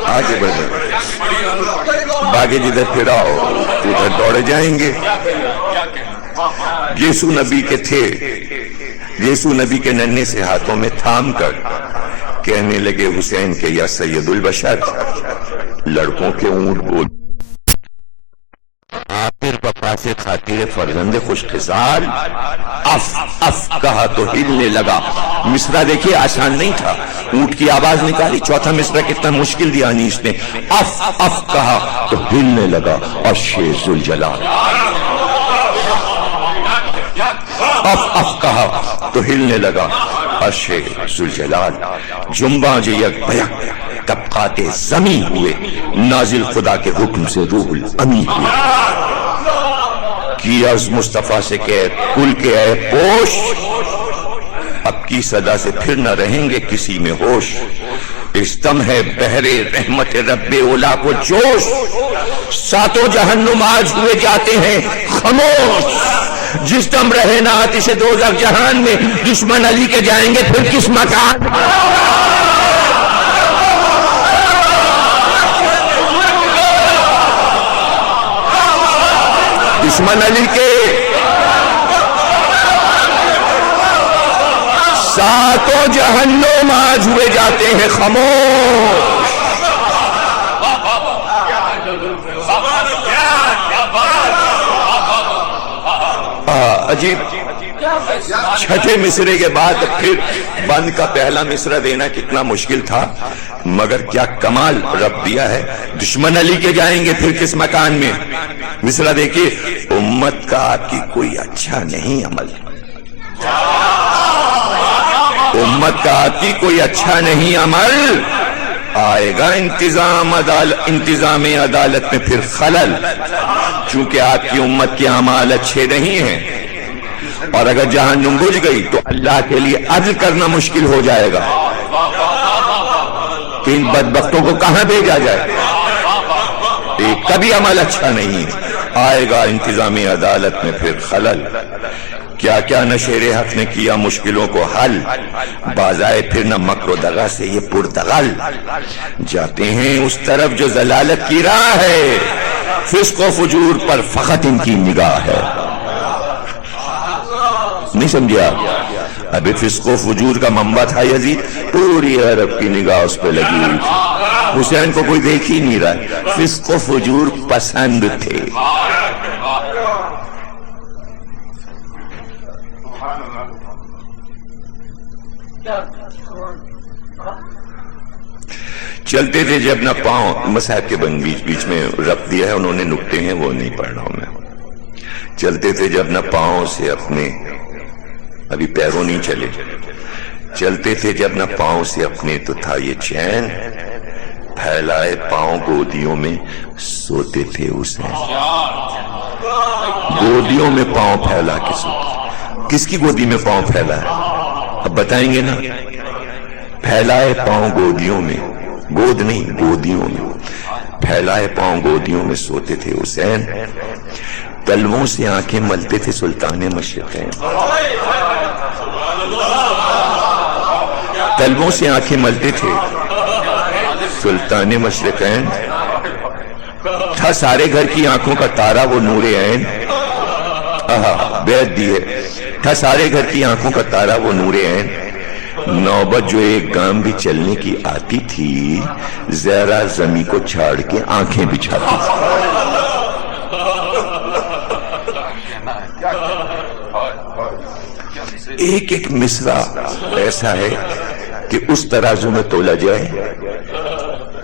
آگے بڑھوں. باغیں جدھر پھراؤ ادھر دوڑے جائیں گے. یسوع نبی کے تھے. یسوع نبی کے ننھے سے ہاتھوں میں تھام کر کہنے لگے حسین کے یا سید البشر, لڑکوں کے اونٹ بول. آخر وفا سے خاطر فرزند خوش خصال, اف اف کہا تو ہلنے لگا. مصرع دیکھیے آسان نہیں تھا. اونٹ کی آواز نکالی. چوتھا مصرع کتنا مشکل دیا انیس نے. اف اف کہا تو ہلنے لگا اور شیر ذوالجلال. اف اف کہا تو ہلنے لگا اور شیر ذوالجلال. جنباں جو یک بیک طبقات زمین ہوئے, نازل خدا کے حکم سے روح الامین ہوئے. کی عرض مصطفیٰ سے کہ کل کے اے پوش, اب کی صدا سے پھر نہ رہیں گے کسی میں ہوش. اس دم ہے بحر رحمت رب اولا کو جوش. ساتوں جہنم آج ہوئے جاتے ہیں خاموش. جس دم رہے نہ آتش دوزخ جہان میں, دشمن علی کے جائیں گے پھر کس مکان. دشمن علی کے ساتوں جہنم آج ہوئے جاتے ہیں خاموش. عجیب. چھٹے مصرے کے بعد پھر بند کا پہلا مصرع دینا کتنا مشکل تھا, مگر کیا کمال رب دیا ہے. دشمن علی کے جائیں گے پھر کس مکان میں. مصرع دیکھیے, امت کا آپ کی کوئی اچھا نہیں عمل. امت کا آپ کی کوئی اچھا نہیں عمل. آئے گا انتظام عدالت میں پھر خلل, چونکہ آپ کی امت کے اعمال اچھے نہیں ہیں. اور اگر جہنم بجھ گئی تو اللہ کے لیے عدل کرنا مشکل ہو جائے گا. تو ان بدبختوں کو کہاں بھیجا جائے. ایک کبھی عمل اچھا نہیں. آئے گا انتظامی عدالت میں پھر خلل. کیا کیا نشیر حق نے کیا مشکلوں کو حل. بازائے پھر نہ مکر و دغا سے یہ پرتغل. جاتے ہیں اس طرف جو ضلالت کی راہ ہے, فسق و فجور پر فقط ان کی نگاہ ہے. نہیں سمجھا. ابھی فسق و فجور کا منبع تھا یزید, پوری عرب کی نگاہ اس پہ لگی ہوئی تھی. حسین کو کوئی دیکھ ہی نہیں رہا. فسق و فجور پسند تھے. چلتے تھے جب نہ پاؤں، مصحف کے بیچ بیچ میں رکھ دیا ہے انہوں نے، نکتے ہیں وہ نہیں پڑھ رہا ہوں میں. چلتے تھے جب نہ پاؤں سے اپنے، ابھی پیروں نہیں چلے، چلتے تھے جب نہ پاؤں سے اپنے تو تھا یہ چین، پھیلائے پاؤں گودیوں میں سوتے تھے اسے. گودیوں میں پاؤں پھیلا کے سوتے. کس کی گودی میں پاؤں پھیلا ہے اب بتائیں گے نا. پھیلائے پاؤں گودیوں میں، گود نہیں گودیوں میں، پھیلائے پاؤں گودیوں میں سوتے تھے حسین. تلووں سے آنکھیں ملتے تھے سلطان مشرقین. تلووں سے آنکھیں ملتے تھے سلطان مشرقین. تھا سارے گھر کی آنکھوں کا تارا وہ نور عین. بیعت دی ہے. تھا سارے گھر کی آنکھوں کا تارا وہ نور عین. نوبت جو ایک گام بھی چلنے کی آتی تھی، زہرا زمیں کو چھاڑ کے آنکھیں بچھاتی تھی. ایک ایک مصرع ایسا ہے کہ اس ترازو میں تولا جائے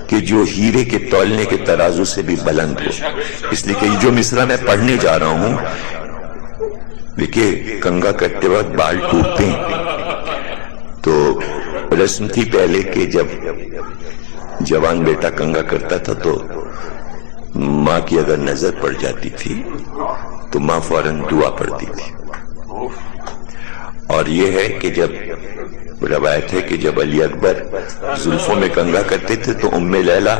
کہ جو ہیرے کے تولنے کے ترازو سے بھی بلند ہو. اس لیے کہ جو مصرع میں پڑھنے جا رہا ہوں، دیکھیے کنگا کرتے وقت بال ٹوٹتے ہیں تو رسم تھی پہلے کہ جب جوان بیٹا کنگا کرتا تھا تو ماں کی اگر نظر پڑ جاتی تھی تو ماں فوراً دعا پڑھتی تھی. اور یہ ہے کہ جب روایت ہے کہ جب علی اکبر زلفوں میں کنگا کرتے تھے تو ام لیلا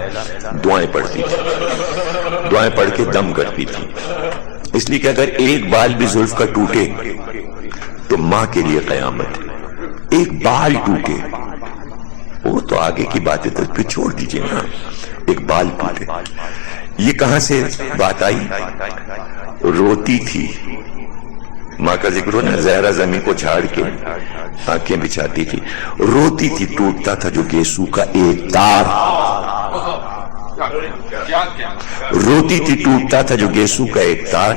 دعائیں پڑھتی تھی، دعائیں پڑھ کے دم کرتی تھی. اس لیے کہ اگر ایک بال بھی زلف کا ٹوٹے تو ماں کے لیے قیامت ہے. ایک بال ٹوٹے وہ تو آگے کی باتیں تو پھر چھوڑ دیجئے نا. ایک بال ٹوٹے، یہ کہاں سے بات آئی؟ روتی تھی ماں کا ذکر ہو نا، زہرا زمین کو چھاڑ کے آنکھیں بچھاتی تھی. روتی تھی ٹوٹتا تھا جو گیسو کا ایک تار. روتی تھی ٹوٹتا تھا جو گیسو کا ایک تار.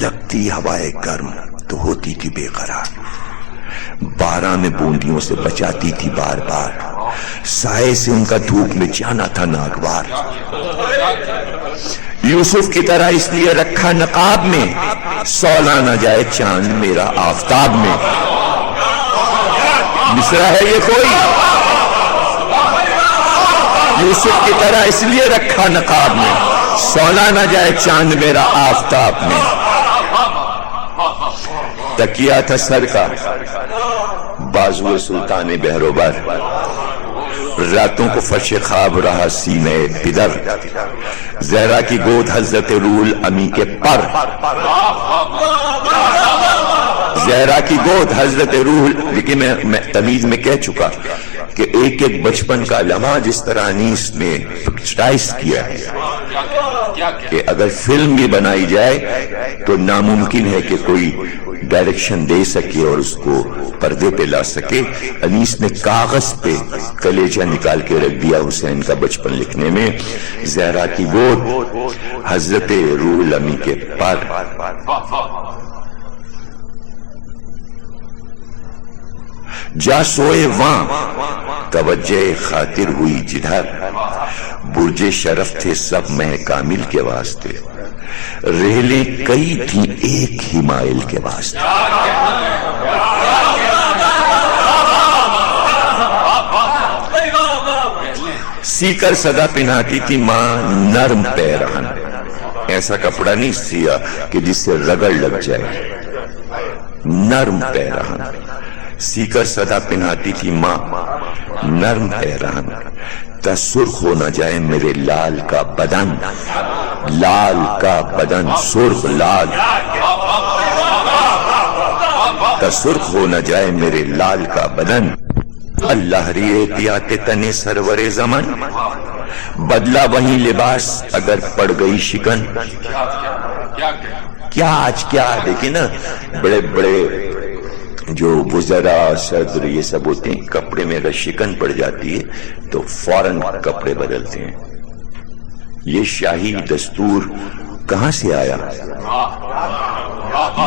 لگتی ہوائے گرم تو ہوتی تھی بے قرار. بارہ میں بوندیوں سے بچاتی تھی بار بار. سائے سے ان کا دھوپ میں جانا تھا ناگوار. یوسف کی طرح اس لیے رکھا نقاب میں، سولا نہ جائے چاند میرا آفتاب میں. مصرع ہے یہ کوئی؟ یوسف کی طرح اس لیے رکھا نقاب میں، سولا نہ جائے چاند میرا آفتاب میں. تکیہ تھا سر کا بازو سلطان بہروبر، راتوں کو فرش خواب رہا سینے پدر. زہرا کی گود حضرت روح الامی کے پر، زہرا کی گود حضرت روح. لیکن میں تمیز میں کہہ چکا کہ ایک ایک بچپن کا لمحہ جس طرح انیس نے پکچرائز کیا ہے کہ اگر فلم بھی بنائی جائے تو ناممکن ہے کہ کوئی ڈائریکشن دے سکے اور اس کو پردے پہ لا سکے. انیس نے کاغذ پہ کلیجہ نکال کے رکھ دیا حسین کا بچپن لکھنے میں. زہرا کی گود حضرت روح الامی کے پر. جا سوئے وہاں توجہ خاطر ہوئی جدھر. برج شرف تھے سب مہ کامل کے واسطے، ریلیں کئی تھیں ایک ہی مائل کے واسطے. سی کر صدا پہناتی تھی ماں نرم پیرہن. ایسا کپڑا نہیں سیا کہ جس سے رگڑ لگ جائے. نرم پیرہن سی کر صدا پہناتی تھی ماں نرم پیرہن. تا سرخ ہو نہ جائے میرے لال کا بدن، لال کا بدن سرخ لال. تا سرخ ہو نہ جائے میرے لال کا بدن. اللہ ری احتیاط تنے سرور زمن، بدلا وہی لباس اگر پڑ گئی شکن. کیا آج کیا دیکھیں نا، بڑے بڑے جو وزراء صدر یہ سب ہوتے ہیں، کپڑے میں اگر شکن پڑ جاتی ہے تو فوراً کپڑے بدلتے ہیں. یہ شاہی دستور کہاں سے آیا؟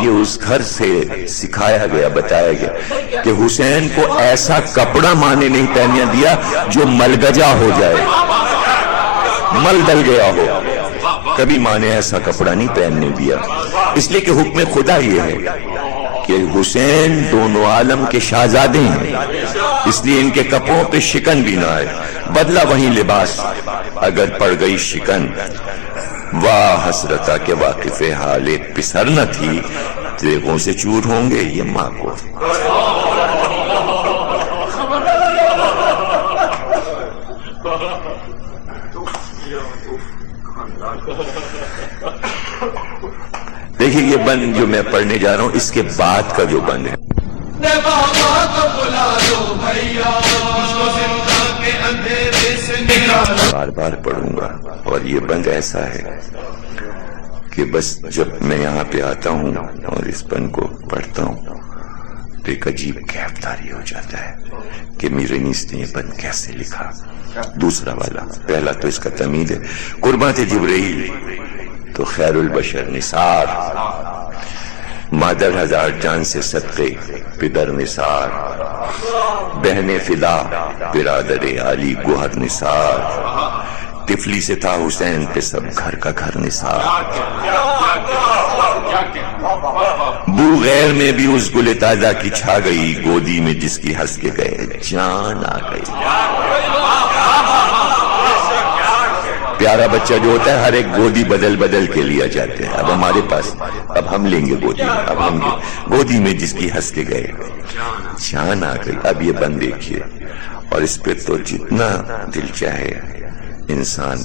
یہ اس گھر سے سکھایا گیا، بتایا گیا کہ حسین کو ایسا کپڑا ماں نے نہیں پہننے دیا جو ملگجا ہو جائے، مل ڈل گیا ہو، کبھی ماں نے ایسا کپڑا نہیں پہننے دیا، اس لیے کہ حکم خدا یہ ہے کہ حسین دونوں عالم کے شہزادے ہیں، اس لیے ان کے کپڑوں پہ شکن بھی نہ آئے، بدلا وہی لباس، اگر پڑ گئی شکن واہ حسرتا کے واقف حال پسر نہ تھی، دیگوں سے چور ہوں گے یہ ماں کو۔ دیکھیں یہ بند جو میں پڑھنے جا رہا ہوں اس کے بعد کا جو بند ہے، بار بار پڑھوں گا، اور یہ بند ایسا ہے کہ بس جب میں یہاں پہ آتا ہوں اور اس بند کو پڑھتا ہوں تو ایک عجیب کیف طاری ہو جاتا ہے کہ میرے نیس نے یہ بند کیسے لکھا۔ دوسرا والا، پہلا تو اس کا تمید ہے، قربات جبرائیل تو خیر البشر نثار، مادر ہزار جان سے صدقے پدر نثار، بہن فدا برادر علی گوہر نثار، طفلی سے تھا حسین پہ سب گھر کا گھر نثار، بو غیر میں بھی اس گل تازہ کی چھا گئی، گودی میں جس کی ہنس کے گئے جان آ گئی۔ پیارا بچہ جو ہوتا ہے ہر ایک گودی بدل بدل کے لیا جاتے ہیں، اب ہمارے پاس، اب ہم لیں گے گودی، اب ہم گودی میں جس کی ہنس کے گئے جان آ گئی۔ اب یہ بند دیکھیے، اور اس پہ تو جتنا دل چاہے انسان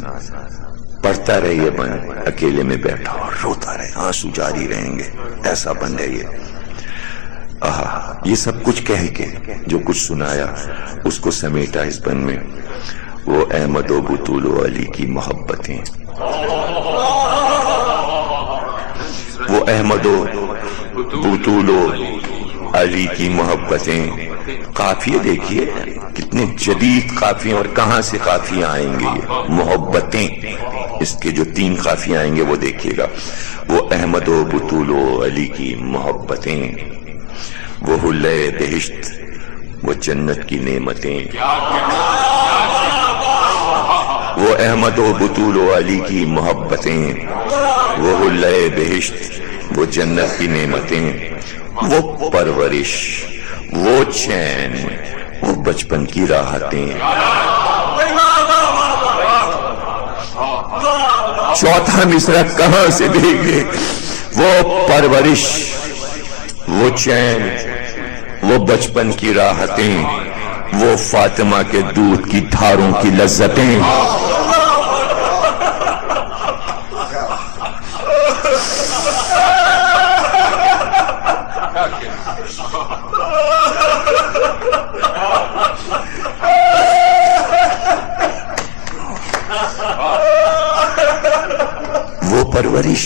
پڑھتا رہے، یہ بند اکیلے میں بیٹھا اور روتا رہے، آنسو جاری رہیں گے، ایسا بند ہے یہ۔ یہ سب کچھ کہہ کے جو کچھ سنایا اس کو سمیٹا اس بند میں، وہ احمد و بطول و علی کی محبتیں، وہ احمد و بطول و علی کی محبتیں۔ قافیے دیکھیے کتنے جدید قافیے، اور کہاں سے قافیے آئیں گے یہ محبتیں، اس کے جو 3 قافیے آئیں گے وہ دیکھیے گا، وہ احمد و بطول و علی کی محبتیں، وہ حلے بہشت، وہ جنت کی نعمتیں، وہ احمد و بطول و علی کی محبتیں، وہ حلے بہشت، وہ جنت کی نعمتیں، وہ پرورش، وہ چین، وہ بچپن کی راحتیں۔ چوتھا مصرع کہاں سے دیکھے، وہ پرورش، وہ چین، وہ بچپن کی راحتیں، وہ فاطمہ کے دودھ کی دھاروں کی لذتیں۔ وہ پرورش،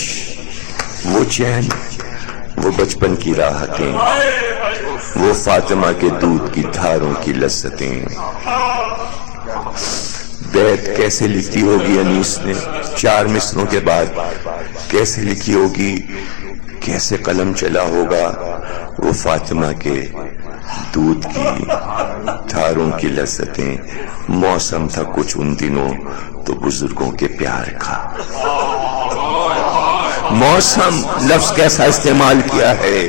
وہ چین، وہ بچپن کی راحتیں، وہ فاطمہ کے دودھ کی دھاروں کی لذتیں۔ بیت کیسے لکھی ہوگی انیس نے 4 مصروں کے بعد، کیسے لکھی ہوگی، کیسے قلم چلا ہوگا، وہ فاطمہ کے دودھ کی دھاروں کی لذتیں۔ موسم تھا کچھ ان دنوں تو بزرگوں کے پیار کا۔ موسم لفظ کیسا استعمال کیا ہے،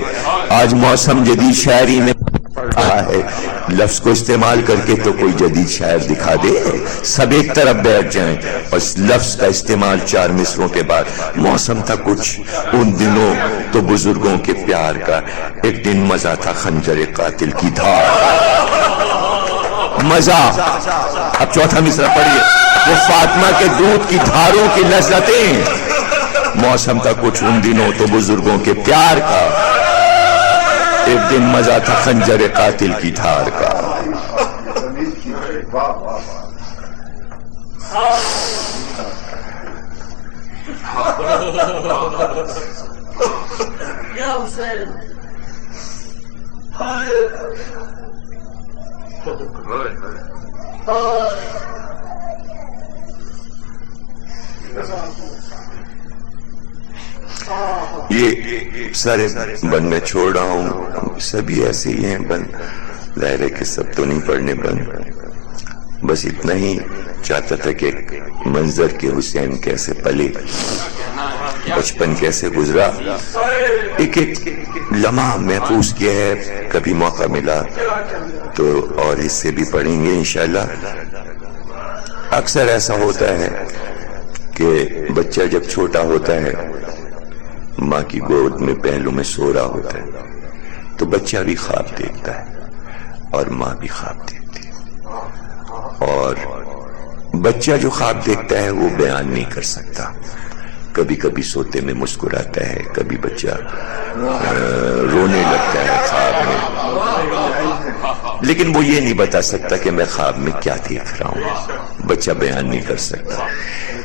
آج موسم جدید شاعری میں پڑھا ہے، لفظ کو استعمال کر کے تو کوئی جدید شاعر دکھا دے، سب ایک طرف بیٹھ جائیں، اور اس لفظ کا استعمال 4 مصروں کے بعد۔ موسم تھا کچھ ان دنوں تو بزرگوں کے پیار کا، ایک دن مزہ تھا خنجر قاتل کی دھار، مزہ۔ اب چوتھا مصرع پڑھیے، وہ فاطمہ کے دودھ کی دھاروں کی لذتیں۔ موسم تھا کچھ ان دنوں تو بزرگوں کے پیار کا، ایک دن مزہ تھا خنجر قاتل کی دھار کا۔ یہ سارے بند میں چھوڑ رہا ہوں، سبھی ایسے ہی ہیں بند، ظاہر ہے کہ سب تو نہیں پڑھنے بند، بس اتنا ہی چاہتا تھا کہ منظر کے حسین کیسے پلے، بچپن کیسے گزرا، ایک ایک لمحہ محفوظ کیا ہے، کبھی موقع ملا تو اور اس سے بھی پڑھیں گے انشاءاللہ۔ اکثر ایسا ہوتا ہے کہ بچہ جب چھوٹا ہوتا ہے، ماں کی گود میں پہلو میں سو رہا ہوتا ہے، تو بچہ بھی خواب دیکھتا ہے اور ماں بھی خواب دیکھتی ہے، اور بچہ جو خواب دیکھتا ہے وہ بیان نہیں کر سکتا، کبھی کبھی سوتے میں مسکراتا ہے، کبھی بچہ رونے لگتا ہے خواب میں، لیکن وہ یہ نہیں بتا سکتا کہ میں خواب میں کیا دیکھ رہا ہوں، بچہ بیان نہیں کر سکتا۔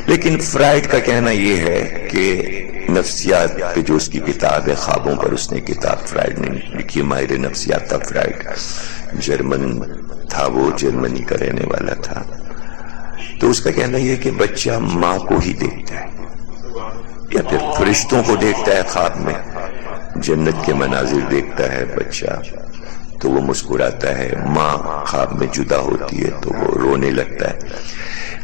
لیکن فرائڈ کا کہنا یہ ہے کہ نفسیات پہ جو اس کی کتاب ہے، خوابوں پر اس نے کتاب فرائڈ نے لکھی، ماہر نفسیات تھا فرائڈ، جرمن تھا، وہ جرمنی کا رہنے والا تھا۔ تو اس کا کہنا یہ ہے کہ بچہ ماں کو ہی دیکھتا ہے یا پھر فرشتوں کو دیکھتا ہے خواب میں، جنت کے مناظر دیکھتا ہے بچہ تو وہ مسکراتا ہے، ماں خواب میں جدا ہوتی ہے تو وہ رونے لگتا ہے۔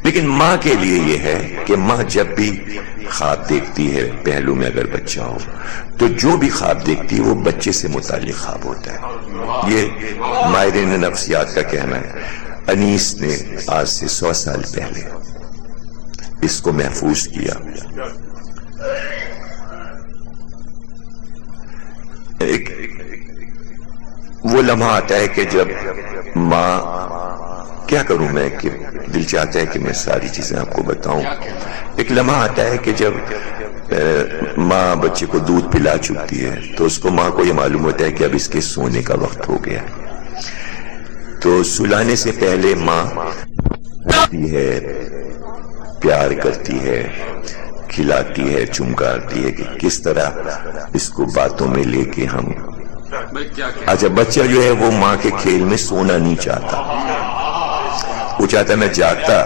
لیکن ماں کے لیے یہ ہے کہ ماں جب بھی خواب دیکھتی ہے، پہلو میں اگر بچہ ہو تو جو بھی خواب دیکھتی ہے وہ بچے سے متعلق خواب ہوتا ہے، یہ ماہرین نفسیات کا کہنا ہے۔ انیس نے آج سے 100 سال پہلے اس کو محفوظ کیا۔ ایک وہ لمحہ آتا ہے کہ جب ماں، کیا کروں میں کہ دل چاہتا ہے کہ میں ساری چیزیں آپ کو بتاؤں، ایک لمحہ آتا ہے کہ جب ماں بچے کو دودھ پلا چکتی ہے تو اس کو، ماں کو یہ معلوم ہوتا ہے کہ اب اس کے سونے کا وقت ہو گیا، تو سلانے سے پہلے ماں کرتی ہے، پیار کرتی ہے، کھلاتی ہے، چمکارتی ہے کہ کس طرح اس کو باتوں میں لے کے ہم۔ اچھا بچہ جو ہے وہ ماں کے کھیل میں سونا نہیں چاہتا، وہ چاہتا ہے میں جاگتا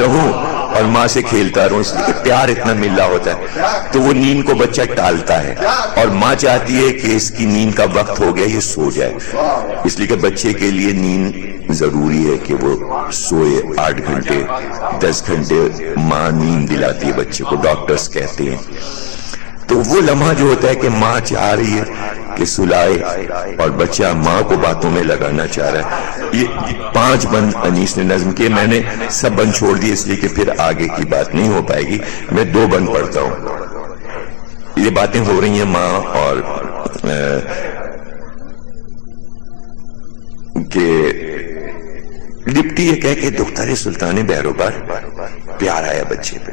رہوں اور ماں سے کھیلتا رہوں، اس لیے کہ پیار اتنا مل رہا ہوتا ہے تو وہ نیند کو بچہ ٹالتا ہے، اور ماں چاہتی ہے کہ اس کی نیند کا وقت ہو گیا، یہ سو جائے، اس لیے کہ بچے کے لیے نیند ضروری ہے کہ وہ سوئے 8 گھنٹے 10 گھنٹے، ماں نیند دلاتی ہے بچے کو، ڈاکٹرز کہتے ہیں۔ تو وہ لمحہ جو ہوتا ہے کہ ماں چاہ رہی ہے کہ سلائے اور بچہ ماں کو باتوں میں لگانا چاہ رہا ہے۔ یہ 5 بند انیس نے نظم کیے، میں نے سب بند چھوڑ دیے اس لیے کہ پھر آگے کی بات نہیں ہو پائے گی، میں 2 بند پڑھتا ہوں۔ یہ باتیں ہو رہی ہیں ماں اور کہ لپٹی یہ کہہ کہ دختر سلطان بہروبر، پیار آیا بچے پہ،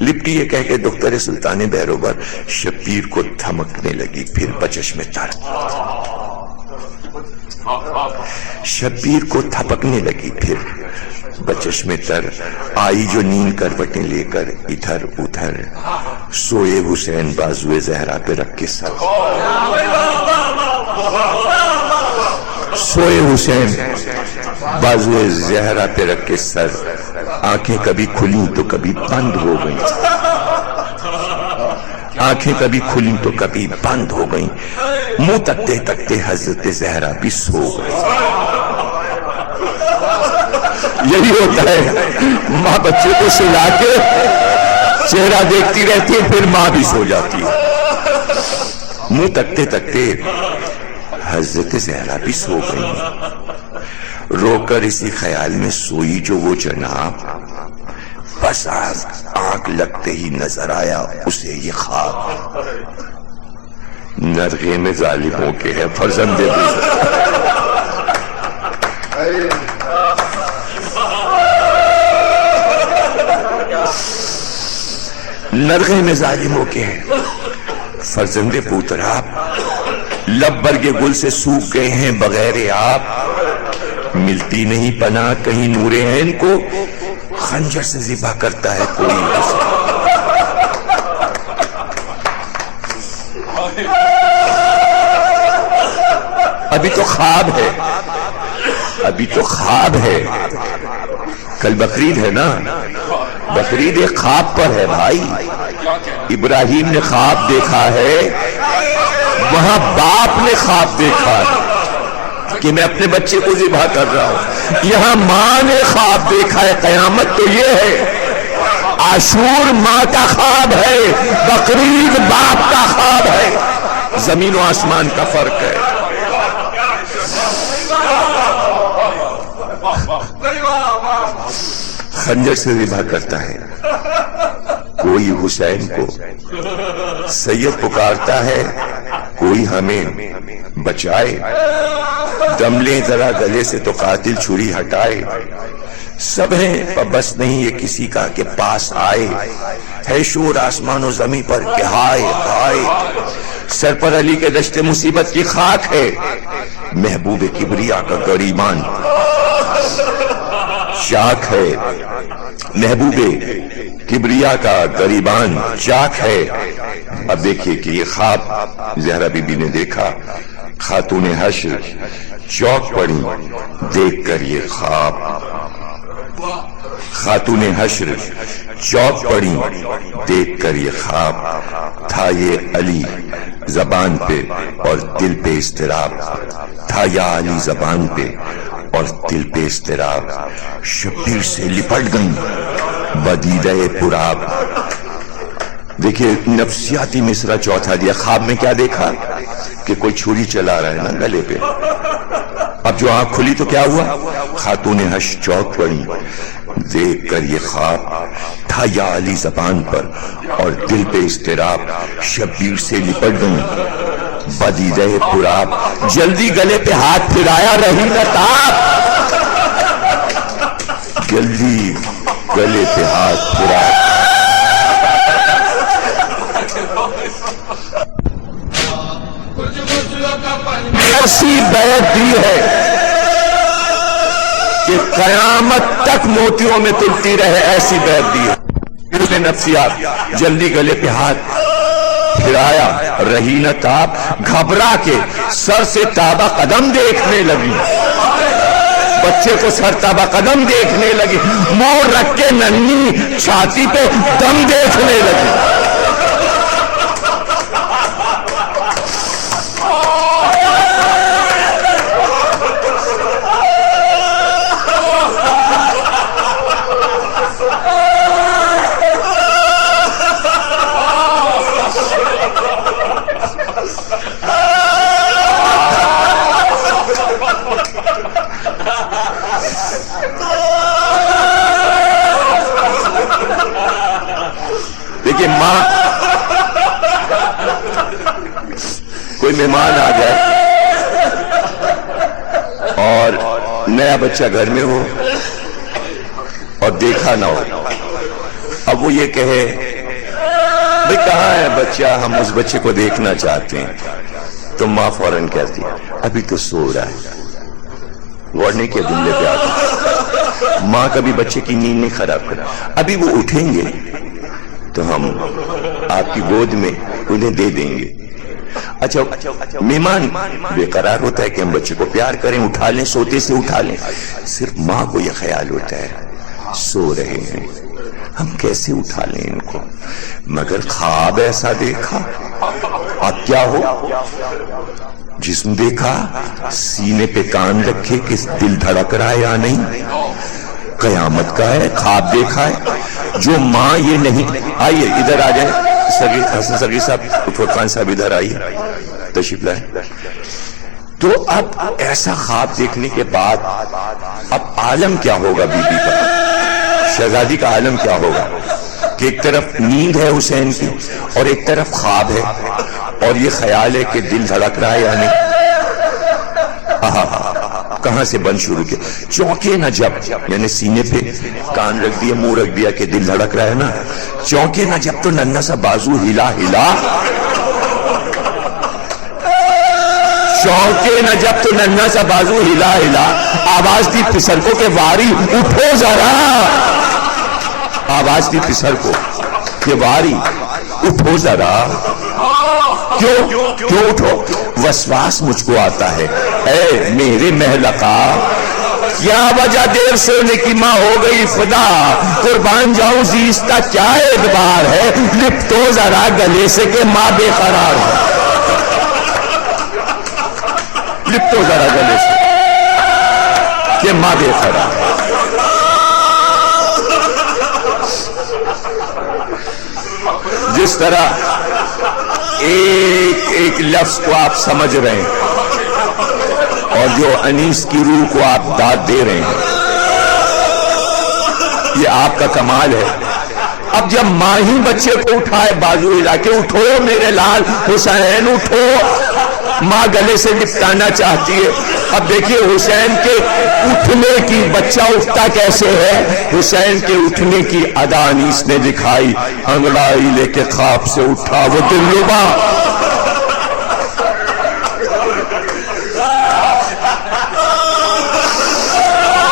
لپٹی یہ کہہ کہ دختر سلطان بہروبر شبیر کو تھمکنے لگی پھر بچشم تر، شبیر کو تھپکنے لگی پھر بچشم تر، آئی جو نیند کروٹیں لے کر ادھر ادھر، سوئے حسین بازوئے زہرا پہ رکھ کے سر، سوئے حسین بازوئے زہرا پہ رکھ کے سر، آنکھیں کبھی کھلیں تو کبھی بند ہو گئیں، آنکھیں کبھی کھلیں تو کبھی بند ہو گئیں، منہ تکتے تکتے حضرت زہرا بھی سو گئی۔ یہی ہوتا ہے، ماں بچے کو سلا کے چہرہ دیکھتی رہتی ہے، پھر ماں بھی سو جاتی ہے، منہ تکتے تکتے حضرت زہرا بھی سو گئی، رو کر اسی خیال میں سوئی جو وہ جناب، بس آنکھ لگتے ہی نظر آیا اسے یہ خواب، نرغے میں ظالموں کے ہے فرزند نرغے میں ظالموں کے ہے فرزند بوتراب، لب برگ گل سے سوکھ گئے ہیں بغیر آپ، ملتی نہیں پناہ کہیں نور عین کو، خنجر سے ذبح کرتا ہے کوئی اسے۔ ابھی تو خواب ہے، ابھی تو خواب ہے، کل بقرعید ہے نا، بقرعید ایک خواب پر ہے بھائی. ابراہیم نے خواب دیکھا ہے, وہاں باپ نے خواب دیکھا ہے کہ میں اپنے بچے کو ذبح کر رہا ہوں. یہاں ماں نے خواب دیکھا ہے. قیامت تو یہ ہے, عاشور ماں کا خواب ہے, بقرعید باپ کا خواب ہے. زمین و آسمان کا فرق ہے. خنجر سے ذبح کرتا ہے, کوئی حسین کو سید پکارتا ہے, کوئی ہمیں بچائے, دم لیں ذرا گلے سے تو قاتل چھری ہٹائے. سب ہیں پر بس نہیں یہ کسی کا کہ پاس آئے. ہے شور آسمان و زمین پر کہ ہائے ہائے, سر پر علی کے دشت مصیبت کی خاک ہے. محبوب کبریا کا گریبان چاک ہے, محبوب کبریا کا گریبان چاک ہے. اب دیکھیے کہ یہ خواب زہرا بی بی نے دیکھا. خاتون حشر چوک پڑی دیکھ کر یہ خواب. خاتون حشر چوک پڑی دیکھ کر یہ خواب. تھا یہ علی زبان پہ اور دل پہ اضطراب. تھا یا علی زبان پہ اور دل پہ اضطراب. شبیر سے لپٹ گئی بدیدہ پراب. دیکھیے نفسیاتی مصرع چوتھا دیا. خواب میں کیا دیکھا کہ کوئی چھری چلا رہا ہے نا گلے پہ. اب جو آنکھ کھلی تو کیا ہوا, خاتون حشر چوک پڑی دیکھ کر یہ خواب. تھا یا علی زبان پر اور دل پہ اضطراب. شبیر سے لپٹ گئی بدیدہ پراب. جلدی گلے پہ ہاتھ پھرایا رہی نہ تاب. جلدی گلے پہ ہاتھ پھرایا. ایسی بیعت دی ہے کہ قیامت تک موتیوں میں تلتی رہے, ایسی بیعت دی ہے. نفسیات جلدی گلے پہ ہاتھ پھرایا رہی نہ تاب. گھبرا کے سر سے تابہ قدم دیکھنے لگی. بچے کو سر تابہ قدم دیکھنے لگی. مور رکھ کے ننھی چھاتی پہ دم دیکھنے لگی. دیکھیے ماں, کوئی مہمان آ جائے اور نیا بچہ گھر میں ہو اور دیکھا نہ ہو, اب وہ یہ کہے بھئی کہاں ہے بچہ, ہم اس بچے کو دیکھنا چاہتے ہیں, تو ماں فوراً کہتی ابھی تو سو رہا ہے. غور نہیں کیا جملے پہ آتا. ماں کبھی بچے کی نیند نہیں خراب کرا. ابھی وہ اٹھیں گے تو ہم آپ کی گود میں انہیں دے دیں گے. اچھا مہمان بے قرار ہوتا ہے کہ ہم بچے کو پیار کریں, اٹھا لیں, سوتے سے اٹھا لیں. صرف ماں کو یہ خیال ہوتا ہے سو رہے ہیں, ہم کیسے اٹھا لیں ان کو. مگر خواب ایسا دیکھا. اب کیا ہو, جسم دیکھا, سینے پہ کان رکھے کہ دل دھڑک رہا ہے یا نہیں. قیامت کا ہے, خواب دیکھا ہے. جو ماں یہ نہیں, آئیے ادھر آ جائیں, حسن صغیر صاحب, فرقان صاحب ادھر آئیے, تشریف لائیں. تو اب ایسا خواب دیکھنے کے بعد اب عالم کیا ہوگا بی بی کا, شہزادی کا عالم کیا ہوگا کہ ایک طرف نیند ہے حسین کی اور ایک طرف خواب ہے, اور یہ خیال ہے کہ دل دھڑک رہا ہے یا نہیں. کہاں سے بند شروع کیا, چونکے نہ جب, یعنی سینے پہ کان رکھ دیا, منہ رکھ دیا کہ دل دھڑک رہا ہے نا. چونکے نہ جب تو ننھا سا بازو ہلا ہلا. چونکے نہ جب تو ننھا سا بازو ہلا ہلا. آواز دی پسر کو کہ واری اٹھو ذرا. آواز دی پسر کو کہ واری اٹھو ذرا. کیوں اٹھو؟ وسواس مجھ کو آتا ہے, اے میرے محلقہ کیا وجہ دیر سونے کی ماں ہو گئی فدا، قربان جاؤں زیستہ کیا اعتبار ہے، لپٹو ذرا گلے سے کہ ماں بے قرار ہے، لپٹو ذرا گلے سے کہ ماں بے قرار ہے۔ جس طرح ایک ایک لفظ کو آپ سمجھ رہے ہیں اور جو انیس کی روح کو آپ داد دے رہے ہیں، یہ آپ کا کمال ہے۔ اب جب ماں ہی بچے کو اٹھائے بازو ہلا کے، اٹھو میرے لال حسین اٹھو، ماں گلے سے لپٹانا چاہتی ہے۔ اب دیکھیے حسین کے اٹھنے کی، بچہ اٹھتا کیسے ہے، حسین کے اٹھنے کی ادا انیس نے دکھائی، انگڑائی لے کے خواب سے اٹھا وہ دلربا،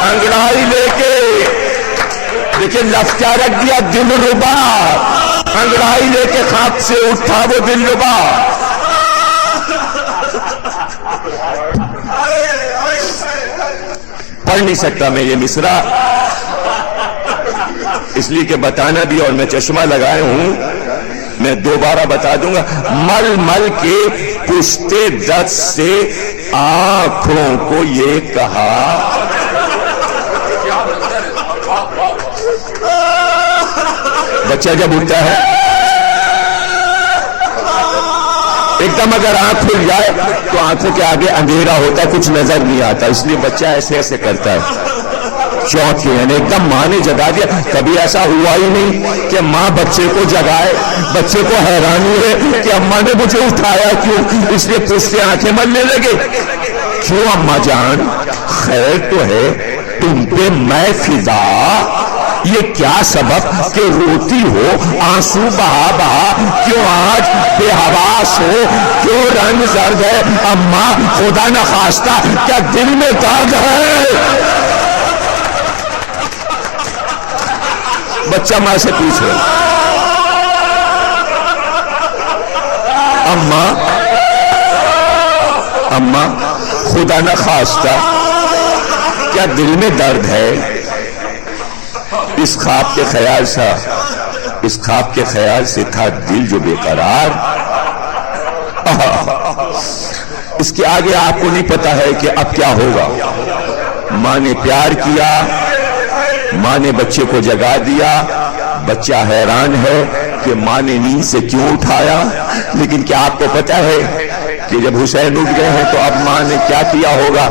انگڑائی لے کے، دیکھیں لفظ کیا رکھ دیا، دلربا، انگڑائی لے کے خواب سے اٹھا وہ دلربا۔ پڑھ نہیں سکتا میں یہ مصرع اس لیے کہ بتانا بھی، اور میں چشمہ لگائے ہوں، میں دوبارہ بتا دوں گا۔ مل مل کے پشتے دست سے آنکھوں کو یہ کہا، بچہ جب اٹھتا ہے ایک دم اگر آنکھ کھل جائے تو آنکھوں کے آگے اندھیرا ہوتا ہے، کچھ نظر نہیں آتا، اس لیے بچہ ایسے ایسے کرتا ہے، چونکہ یعنی ایک دم ماں نے جگا دیا۔ کبھی ایسا ہوا ہی نہیں کہ ماں بچے کو جگائے، بچے کو حیرانی ہے کہ اماں نے مجھے اٹھایا کیوں، اس لیے پوچھ سے آنکھیں ملنے لگے، کیوں اماں جان خیر تو ہے، تم پہ میں فدا، یہ کیا سبب کہ روتی ہو، آنسو بہا بہا، کیوں آج بے حواس ہو، کیوں رنگ زرد ہے، اماں خدا نخواستہ کیا دل میں درد ہے؟ بچہ ماں سے پوچھ رہا، اماں خدا نخواستہ کیا دل میں درد ہے؟ اس خواب کے خیال سے، اس خواب کے خیال سے تھا دل جو بے قرار۔ اس کے آگے آپ کو نہیں پتا ہے کہ اب کیا ہوگا۔ ماں نے پیار کیا، ماں نے بچے کو جگا دیا، بچہ حیران ہے کہ ماں نے نیند سے کیوں اٹھایا، لیکن کیا آپ کو پتا ہے کہ جب حسین اٹھ گئے ہیں تو اب ماں نے کیا کیا ہوگا؟